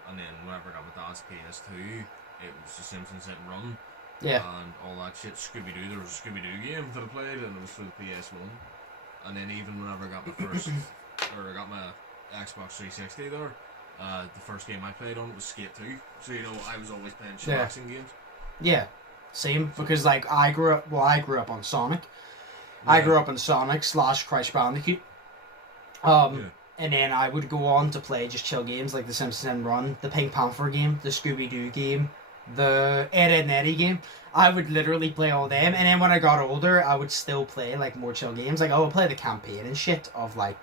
and then whenever I got my dad's PS2, it was The Simpsons Hit and Run, and all that shit. Scooby-Doo, there was a Scooby-Doo game that I played, and it was for the PS1, and then even whenever I got my first, or I got my Xbox 360 there, the first game I played on was Skate 2, so you know I was always playing boxing games. Yeah, same, because like I grew up on Sonic. I grew up on Sonic / Crash Bandicoot. And then I would go on to play just chill games like the Simpsons and Run, the Pink Panther game, the Scooby-Doo game, the Ed, Edd n Eddy game. I would literally play all them, and then when I got older, I would still play like more chill games. Like I would play the campaign and shit of like,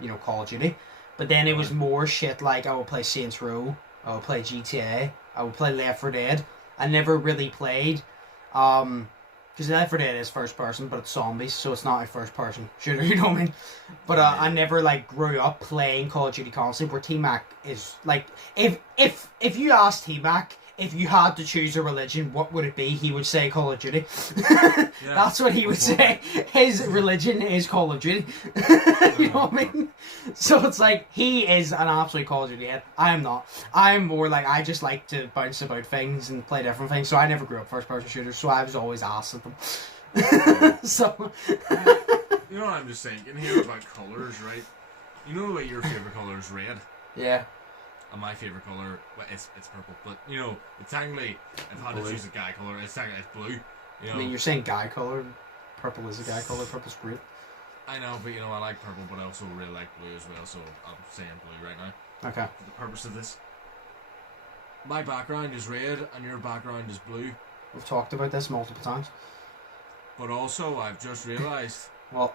you know, Call of Duty. But then it was more shit like I would play Saints Row, I would play GTA, I would play Left 4 Dead. I never really played, because Left 4 Dead is first person, but it's zombies, so it's not a first person shooter, you know what I mean? But I never like grew up playing Call of Duty constantly, where T-Mac is like, if you asked T-Mac, if you had to choose a religion, what would it be? He would say Call of Duty. That's what he would say. His religion is Call of Duty. You know what I mean? So it's like, he is an absolute Call of Duty head. I am not. I'm more like, I just like to bounce about things and play different things. So I never grew up first person shooters, so I was always ass at them. So you know what I'm just thinking here about colours, right? You know the way your favourite colour is red? Yeah. And my favourite colour, well, it's purple, but you know, technically, if I had to choose a guy colour, it's blue. You know? I mean, you're saying guy colour, purple is a guy colour, purple's great. I know, but you know, I like purple, but I also really like blue as well, so I'm saying blue right now. Okay. For the purpose of this. My background is red, and your background is blue. We've talked about this multiple times. But also, I've just realised, well,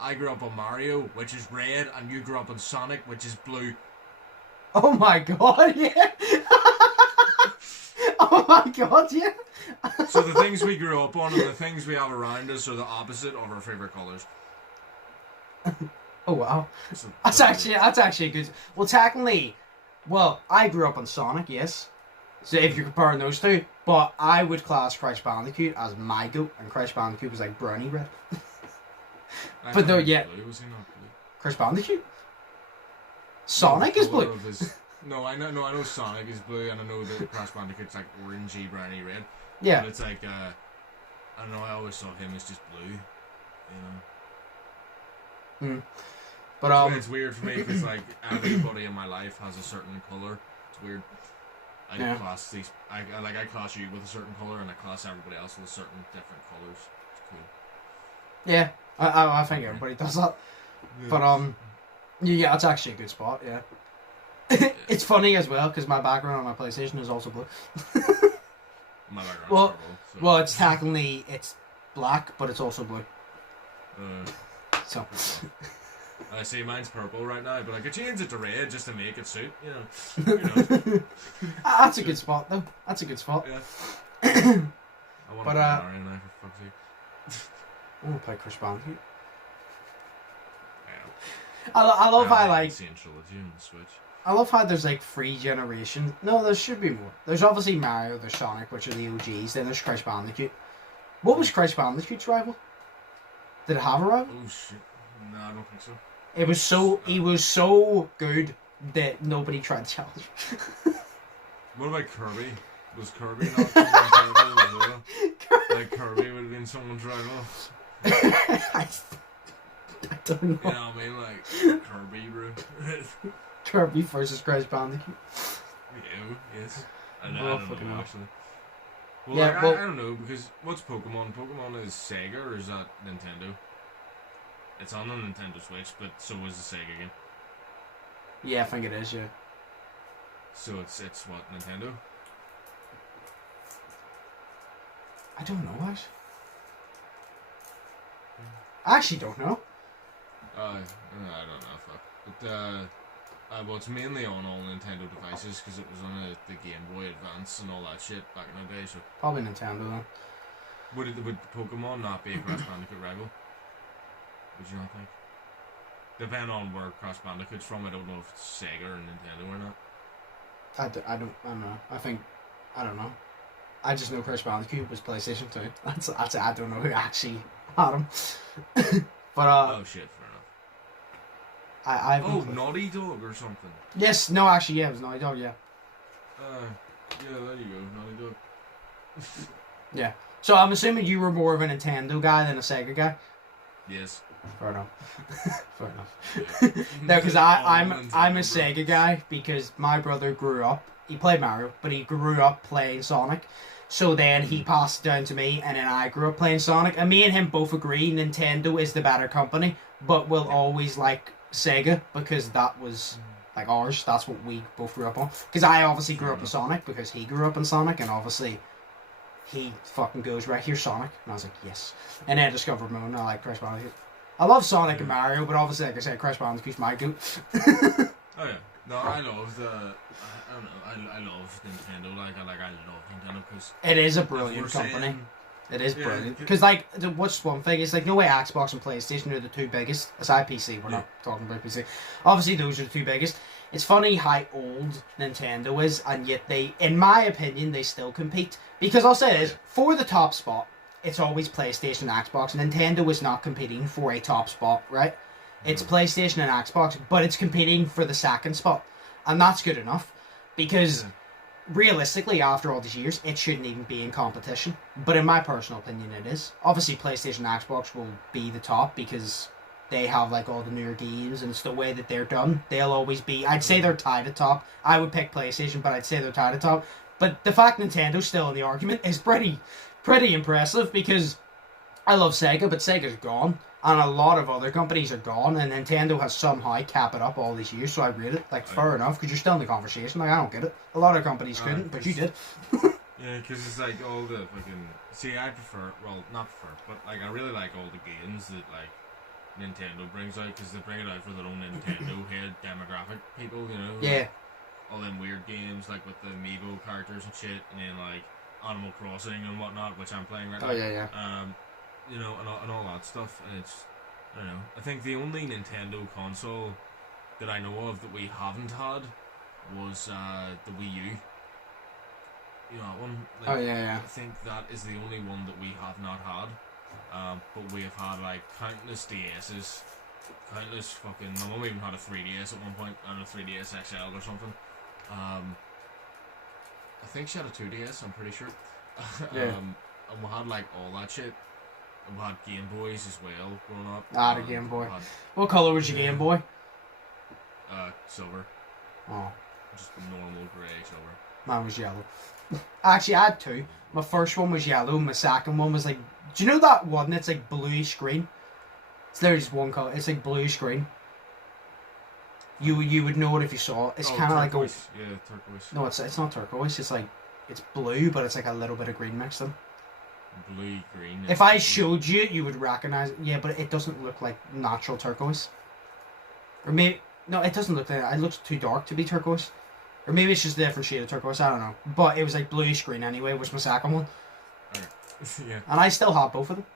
I grew up on Mario, which is red, and you grew up on Sonic, which is blue. Oh my god, yeah! Oh my god, yeah! So the things we grew up on and the things we have around us are the opposite of our favourite colours. Oh wow. So, that's actually good. Well, technically, I grew up on Sonic, yes. So if you're comparing those two, but I would class Crash Bandicoot as my goat, and Crash Bandicoot was like brownie red. But no, yeah. Blue, was he not blue? Crash Bandicoot? Sonic is blue. No, I know Sonic is blue, and I know that Crash Bandicoot's like orangey, browny red. Yeah. But it's like, I don't know, I always saw him as just blue, you know. But it's weird for me, because like, everybody in my life has a certain colour. weird. I class these. I class you with a certain color, and I class everybody else with certain different colors. It's cool. Yeah, I think everybody does that. Yeah. But yeah, it's actually a good spot. Yeah. It's funny as well because my background on my PlayStation is also blue. My background's purple. So. Well, it's technically black, but it's also blue. So. I see mine's purple right now, but I could change it to red just to make it suit. You know. Who knows? That's a good spot, though. That's a good spot. Yeah. I want to play Mario now, for fuck's sake. I want to play Crash Bandicoot. Yeah. I love how like. Trilogy on the Switch. I love how there's like 3 generations. No, there should be more. There's obviously Mario, there's Sonic, which are the OGs. Then there's Crash Bandicoot. What was Crash Bandicoot's rival? Did it have a rival? Oh shit! No, I don't think so. He was so good that nobody tried to challenge. What about Kirby? Was Kirby not someone's rival as well? Like Kirby would have been someone's rival. I don't know. Yeah, I mean like Kirby, bro. Kirby versus Crash Bandicoot. Yeah, yes. I don't know actually. Well, yeah, like, I don't know because what's Pokemon? Pokemon is Sega or is that Nintendo? It's on the Nintendo Switch, but so is the Sega game. Yeah, I think it is. Yeah. So it's what, Nintendo? I don't know. I actually don't know. I don't know. Fuck. But well, it's mainly on all Nintendo devices because it was on the Game Boy Advance and all that shit back in the day. So probably Nintendo then. Would Pokemon not be a Crash Bandicoot rival? Would you not think? Depending on where Crash Bandicoot's from, I don't know if it's Sega or Nintendo or not. I don't know. I don't know. I just know Crash Bandicoot was PlayStation 2. That's it. I don't know who actually had him. But oh shit, fair enough. Oh, Naughty Dog or something. Yes, no, actually, yeah, it was Naughty Dog, yeah. Yeah, there you go, Naughty Dog. Yeah. So I'm assuming you were more of a Nintendo guy than a Sega guy. Yes. Fair enough. Fair enough. Yeah. No, because I'm a Sega guy because my brother grew up. He played Mario, but he grew up playing Sonic. So then he passed it down to me, and then I grew up playing Sonic. And me and him both agree Nintendo is the better company, but we'll always like Sega because that was like ours. That's what we both grew up on. Because I obviously grew up in Sonic because he grew up in Sonic, and obviously he fucking goes, right, here's Sonic. And I was like, yes. And then I discovered Moon, and I like Crash Bandicoot. I love Sonic and Mario, but obviously, like I said, Crash Bandicoot's my goat. Oh yeah. No, I love I love Nintendo. I love Nintendo because it is a brilliant company. It is brilliant because like what's one thing? It's like no way Xbox and PlayStation are the 2 biggest. Aside PC, we're not talking about PC. Obviously, those are the 2 biggest. It's funny how old Nintendo is, and yet they, in my opinion, they still compete. Because I'll say this, for the top spot, it's always PlayStation and Xbox. Nintendo is not competing for a top spot, right? It's PlayStation and Xbox, but it's competing for the second spot. And that's good enough. Because realistically, after all these years, it shouldn't even be in competition. But in my personal opinion, it is. Obviously, PlayStation and Xbox will be the top because they have like all the newer games and it's the way that they're done. They'll always be, I'd say they're tied at top. I would pick PlayStation, but I'd say they're tied at top. But the fact Nintendo's still in the argument is pretty impressive because I love Sega, but Sega's gone. And a lot of other companies are gone, and Nintendo has somehow kept it up all these years, so I rate it. Like, fair enough, because you're still in the conversation. Like, I don't get it. A lot of companies couldn't, but you did. Yeah, because it's like all the fucking... See, I prefer... Well, not prefer, but like I really like all the games that like Nintendo brings out, because they bring it out for their own Nintendo head demographic people, you know? Yeah. Like, all them weird games, like with the Amiibo characters and shit, and then like Animal Crossing and whatnot, which I'm playing right now. Oh, yeah. You know, and all that stuff, and it's, I don't know, I think the only Nintendo console that I know of that we haven't had was the Wii U. You know that one? Like, oh, yeah. I think that is the only one that we have not had, but we have had, like, countless DS's, countless fucking, my mum even had a 3DS at one point, and a 3DS XL or something. I think she had a 2DS, I'm pretty sure. Yeah. And we had, like, all that shit. We had Game Boys as well growing up. The Game Boy. What colour was your Game Boy? Silver. Oh. Just normal grey silver. Mine was yellow. Actually, I had two. My first one was yellow, my second one was like... Do you know that one that's like bluish green? It's literally just one colour. It's like bluish green. You would know it if you saw it. It's kind of like a... Yeah, turquoise. No, it's not turquoise. It's like... It's blue, but it's like a little bit of green mixed in. Blue, green. If I showed you, you would recognise it. Yeah, but it doesn't look like natural turquoise. Or maybe... No, it doesn't look like that. It looks too dark to be turquoise. Or maybe it's just a different shade of turquoise. I don't know. But it was like bluish green anyway, was my second one. Yeah. And I still have both of them.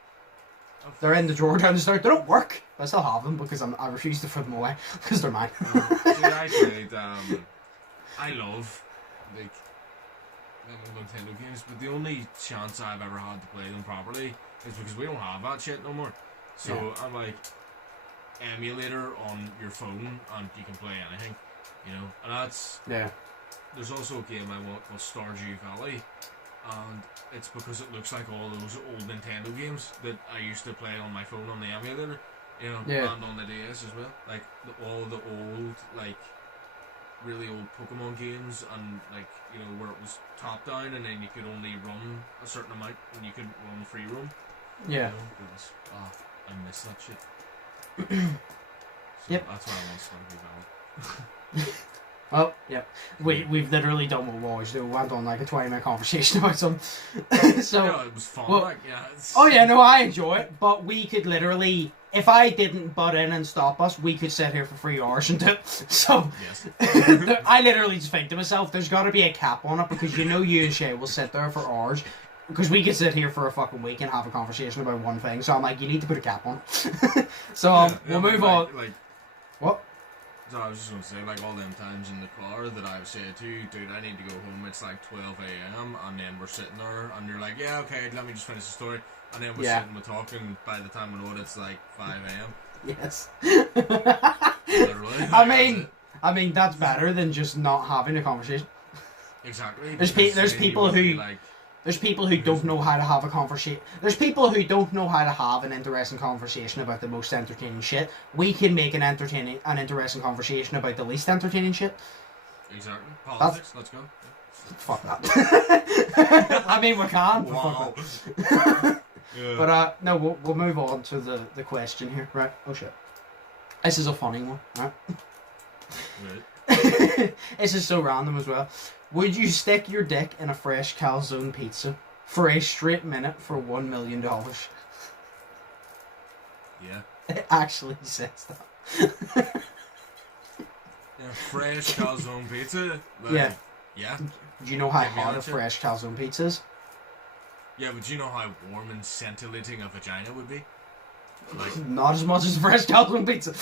They're in the drawer down the stairs. They don't work. But I still have them because I refuse to throw them away. Because they're mine. See, I played, I love, like, Nintendo games, but the only chance I've ever had to play them properly is because we don't have that shit no more. So yeah. I'm like, emulator on your phone and you can play anything, you know. And that's... Yeah. There's also a game I want called Stardew Valley, and it's because it looks like all those old Nintendo games that I used to play on my phone on the emulator, you know, and on the DS as well. Like, all the old, like, really old Pokemon games, and, like, you know, where it was top down and then you could only run a certain amount and you could run free roam. Yeah. You know, it was, I miss that shit. So that's why I want Stardew Valley. Oh, yep. We've literally done what we always do. We went on like a 20-minute conversation about some. So, yeah, it was fun. Well, like, yeah, oh yeah, no, I enjoy it. But we could literally, if I didn't butt in and stop us, we could sit here for 3 hours and do it. So, yes. I literally just think to myself, there's got to be a cap on it, because you know you and Shay will sit there for hours. Because we could sit here for a fucking week and have a conversation about one thing. So I'm like, you need to put a cap on. So we'll move on. Like, what? So I was just going to say, like, all them times in the car that I've said to you, dude, I need to go home, it's like 12 a.m, and then we're sitting there, and you're like, yeah, okay, let me just finish the story, and then we're sitting, we're talking, by the time we know it, it's like 5 a.m. Yes. Literally. I mean, that's better than just not having a conversation. Exactly. There's people who... Like, there's people who don't know how to have a conversation. There's people who don't know how to have an interesting conversation about the most entertaining shit. We can make an interesting conversation about the least entertaining shit. Exactly. Politics. Let's go. Fuck that. I mean, we can. Wow. Yeah. But no, we'll move on to the question here. Right. Oh shit. This is a funny one. Right. Right. This is so random as well. Would you stick your dick in a fresh calzone pizza for a straight minute for $1 million? Yeah. It actually says that. Yeah, fresh calzone pizza? Like, yeah. Yeah. Do you know how hot a fresh calzone pizza is? Yeah, but do you know how warm and scintillating a vagina would be? Like, not as much as fresh calzone pizza.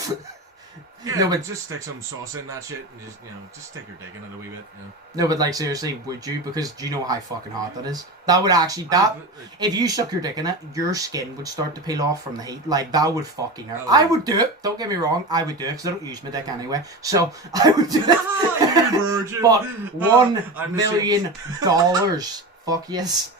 Yeah, no, but just stick some sauce in that shit and just, you know, just stick your dick in it a wee bit, you know. No, but like, seriously, would you? Because do you know how fucking hot that is? That would actually, if you stuck your dick in it, your skin would start to peel off from the heat. Like, that would fucking hurt. I would do it, don't get me wrong, I would do it, because I don't use my dick anyway. So, I would do it. You virgin. But $1 million. Fuck yes.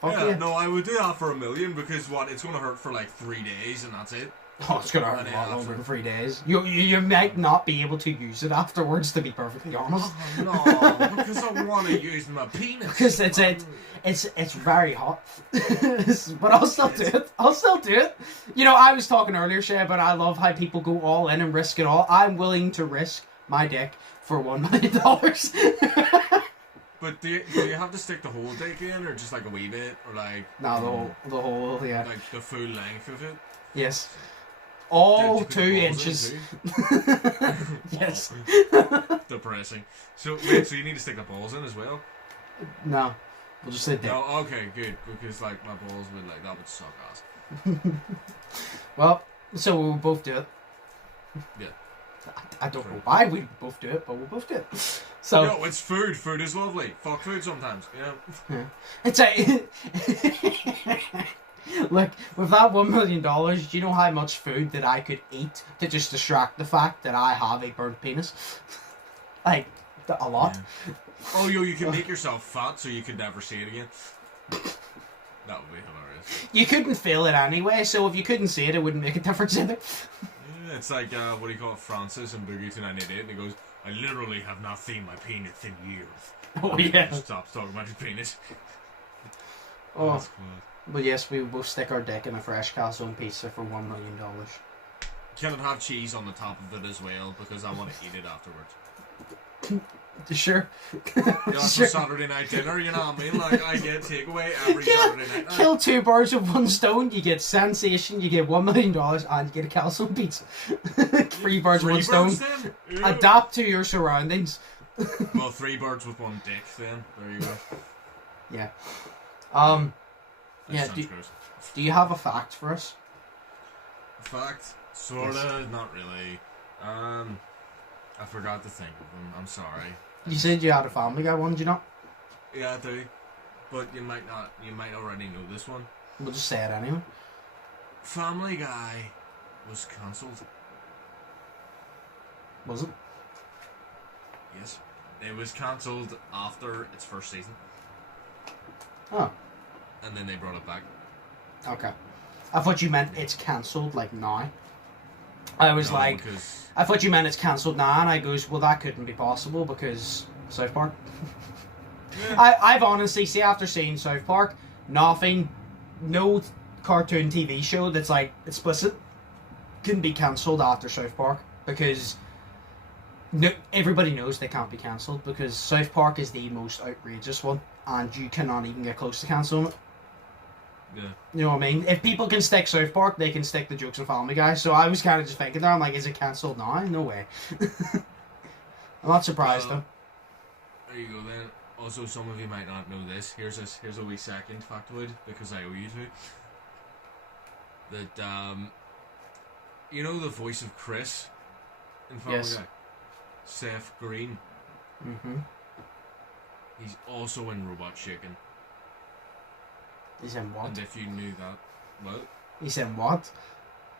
Fuck yeah, yeah. No, I would do that for $1 million, because what, it's going to hurt for like 3 days and that's it. Oh, it's going to hurt a lot longer than 3 days. You might not be able to use it afterwards, to be perfectly honest. Oh, no, because I want to use my penis. Because it's very hot. But I'll still do it. I'll still do it. You know, I was talking earlier, Shay, but I love how people go all in and risk it all. I'm willing to risk my dick for $1 million. But do you have to stick the whole dick in, or just like a wee bit, or like... No, the whole, yeah. Like the full length of it? Yes. All 2 inches. Yes. Depressing. So, wait, so you need to stick the balls in as well? No. We'll just say dick. No, okay, good. Because, like, my balls would, like, that would suck ass. Well, so we'll both do it. Yeah. I don't know why we both do it, but we'll both do it. So, no, it's food. Food is lovely. Fuck food sometimes, you know? Yeah. It's a... Look, with that $1 million, do you know how much food that I could eat to just distract the fact that I have a burnt penis? Like, a lot. Yeah. Oh, you can make yourself fat so you could never see it again. That would be hilarious. You couldn't feel it anyway, so if you couldn't see it, it wouldn't make a difference either. Yeah, it's like, what do you call it, Francis in Boogie 1988, and he goes, I literally have not seen my penis in years. Oh yeah. Stop talking about your penis. Oh. That's cool. But yes, we will stick our dick in a fresh calzone pizza for $1 million. Can it have cheese on the top of it as well? Because I want to eat it afterwards. Sure. Yeah, that's Sure. a Saturday night dinner, you know what I mean? Like, I get takeaway every Saturday night. Kill 2 birds with 1 stone. You get sensation, you get $1 million, and you get a calzone pizza. 3 birds with 1 stone. Then? Yeah. Adapt to your surroundings. Well, 3 birds with 1 dick then. There you go. Yeah. That Yeah. sounds gross. Do you have a fact for us? Fact? Sorta, not really. I forgot to think of them. I'm sorry. You said you had a Family Guy one, did you not? Yeah, I do. But you might not. You might already know this one. We'll just say it anyway. Family Guy was cancelled. Was it? Yes. It was cancelled after its first season. Oh. And then they brought it back. Okay. I thought you meant it's cancelled, like, now. I was No, like... because I thought you meant it's cancelled now, and I goes, well, that couldn't be possible, because South Park. yeah. I've honestly, see, after seeing South Park, nothing, no cartoon TV show that's, like, explicit can be cancelled after South Park, because no, everybody knows they can't be cancelled, because South Park is the most outrageous one, and you cannot even get close to cancelling it. Yeah. You know what I mean? If people can stick South Park, they can stick the jokes and Family Guy. So I was kind of just thinking there, I'm like, is it cancelled now? No way. I'm not surprised though. There you go then. Also, some of you might not know this. Here's a wee second factoid, because I owe you to. That, you know the voice of Chris in Family Yes. Guy? Seth Green. Mm-hmm. He's also in Robot Chicken. He's in what? And if you knew that, well, He's in what?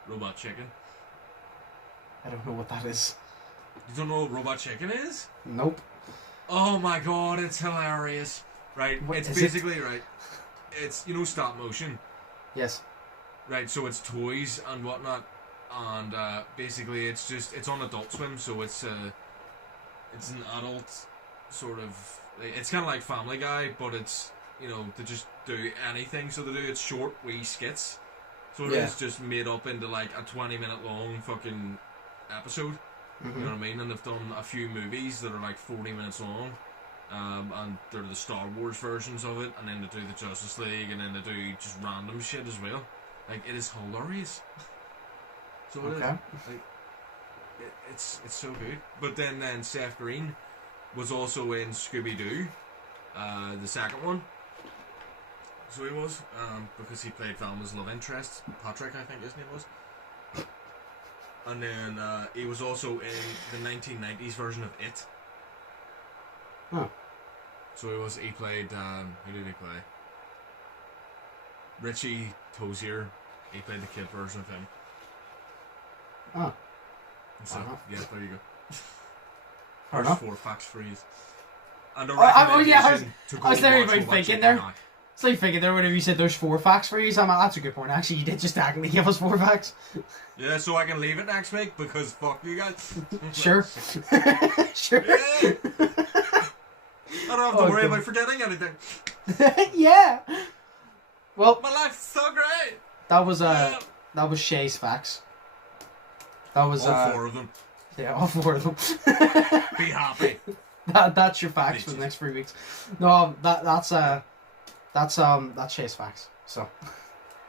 Robot Chicken. I don't know what that is. You don't know what Robot Chicken is? Nope. Oh my god, it's hilarious. Right, What it's is it? basically, right, it's, you know, stop motion. Yes. Right, so it's toys and whatnot, and basically it's on Adult Swim, so it's an adult sort of, it's kind of like Family Guy, but it's, you know, to just do anything, so they do it's short wee skits, so it is just made up into like a 20-minute long fucking episode. Mm-hmm. You know what I mean? And they've done a few movies that are like 40 minutes long, and they're the Star Wars versions of it, and then they do the Justice League, and then they do just random shit as well. Like, it is hilarious. So it is. Okay. Like, it's so good. But then Seth Green was also in Scooby-Doo, the second one. So he was, because he played Velma's love interest, Patrick, I think his name was. And then he was also in the 1990s version of It. Oh. So he played, who did he play? Richie Tozier. He played the kid version of him. Oh. So, yeah, there you go. Fair There's enough. 4 facts for you. And a yeah, recommendation to go I was there watch even Robot thinking Chicken there. now. It's like thinking there whenever you said there's 4 facts for you, so I'm like, that's a good point. Actually, you did just technically give us 4 facts. Yeah, so I can leave it next week because fuck you guys. Sure. Sure. Yeah. I don't have to worry God. about forgetting anything. Yeah. Well, My life's so great. that was Shay's facts. That was All 4 of them. yeah, all 4 of them. Be happy. That's your facts for the next 3 weeks. No, that's Shay's facts. So,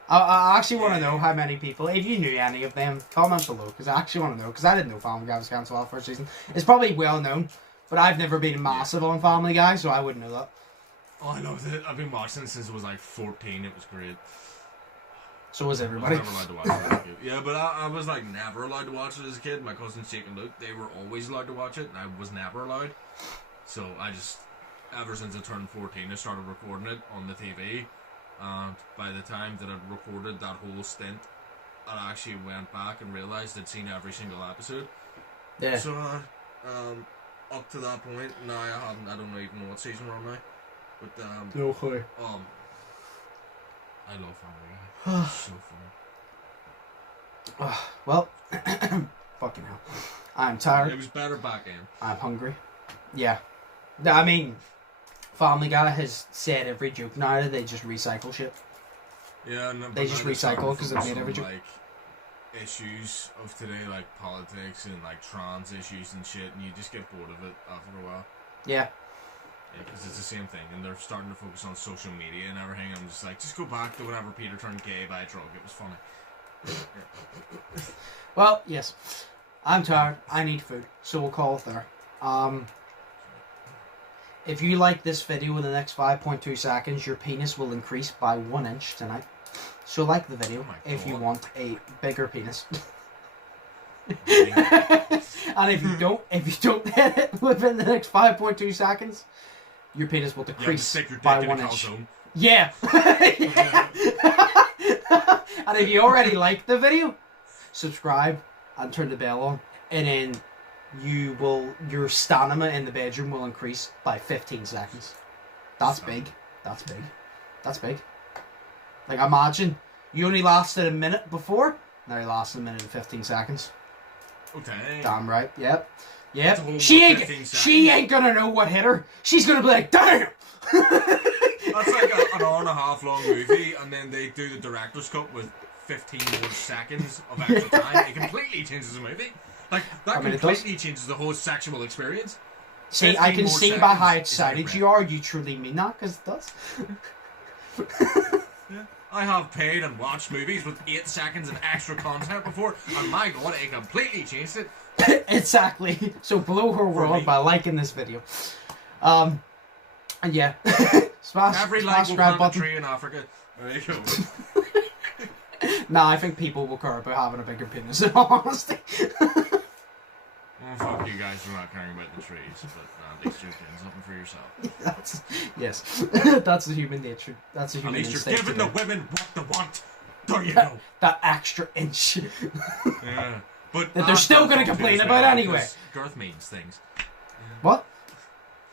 I actually want to know how many people, if you knew any of them, comment below, because I actually want to know, because I didn't know Family Guy was cancelled after first season. It's probably well known, but I've never been massive on Family Guy, so I wouldn't know that. Oh, I loved it. I've been watching it since it was like 14. It was great. So was I everybody. was never allowed to watch it as a kid. Yeah, but I was like never allowed to watch it as a kid. My cousins Jake and Luke, they were always allowed to watch it, and I was never allowed. So I just, ever since I turned 14, I started recording it on the TV. And by the time that I'd recorded that whole stint, I actually went back and realised I'd seen every single episode. Yeah. So, up to that point, now I don't even know what season we're on now. But, No clue. I love Family Guy. It's so funny. Well, fucking hell. I'm tired. It was better back then. I'm hungry. Yeah. I mean, Family Guy has said every joke now that they just recycle shit. Yeah, no, They just recycle because they've made every joke. Like issues of today, like politics and like trans issues and shit, and you just get bored of it after a while. Yeah. Because it's the same thing, and they're starting to focus on social media and everything. I'm just like, just go back to whenever Peter turned gay by a drug. It was funny. Well, yes. I'm tired. I need food. So we'll call it there. If you like this video in the next 5.2 seconds, your penis will increase by 1 inch tonight. So like the video if you want a bigger penis. And if you don't hit it within the next 5.2 seconds, your penis will decrease by 1 inch. Yeah. Yeah. And if you already like the video, subscribe and turn the bell on, and then your stamina in the bedroom will increase by 15 seconds. That's big. That's big. That's big. Like, imagine you only lasted a minute before, now you lasted a minute and 15 seconds. Okay. Damn right. Yep. Yep. She ain't gonna know what hit her. She's gonna be like, damn. That's like an hour and a half long movie, and then they do the director's cut with 15 more seconds of extra time. It completely changes the movie. Like, that completely changes the whole sexual experience. See, I can see by how excited you are, you truly mean that, because it does. Yeah. I have paid and watched movies with 8 seconds of extra content before, and my god, it completely changed it. Exactly. So blow her world by liking this video. And yeah. smash subscribe button. Tree in Africa. There you go. Nah, I think people will care about having a bigger penis, in all honesty. Well, fuck you guys for not caring about the trees, but at least you're doing something for yourself. Yes. That's the human nature. That's the human instinct. At least you're giving the women what they want. There you go. That extra inch. Yeah. But that they're still going to complain about anyway. Girth means things. Yeah. What?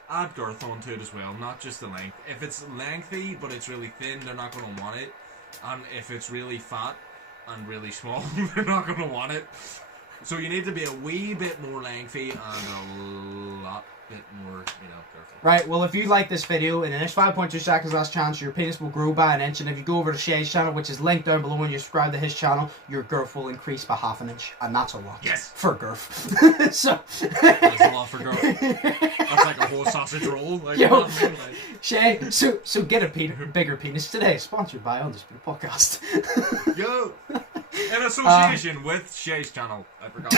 Add girth onto it as well, not just the length. If it's lengthy but it's really thin, they're not going to want it. And if it's really fat and really small, they're not going to want it. So you need to be a wee bit more lengthy and a lot bit more, girthy. Right, well, if you like this video, in the next 5.2 seconds, last chance, your penis will grow by 1 inch. And if you go over to Shay's channel, which is linked down below, and you subscribe to his channel, your girth will increase by ½ inch. And that's a lot. Yes. For girth. So. That's a lot for girth. That's like a whole sausage roll. Like, yo, Shay, so get a bigger penis today. Sponsored by Undisputed Podcast. Yo. In association with Shay's channel. I forgot.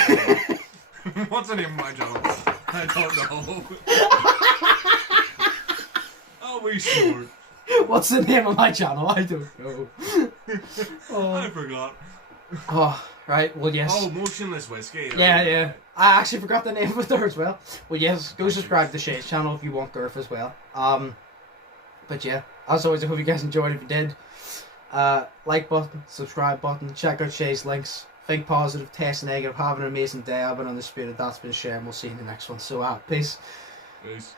What's the name of my channel? I don't know. Oh, we short. What's the name of my channel? I don't know. I forgot. Oh, right. Well, yes. Oh, Motionlesswhiskey. Yeah. I actually forgot the name of it there as well. Well, yes. Go subscribe to Shay's channel if you want girth as well. But yeah, as always, I hope you guys enjoyed. If you did, like button, subscribe button, check out Shay's links. Think positive, test negative, have an amazing day. I've been Undisputed, that's been Shay, and we'll see you in the next one. So, peace. Peace.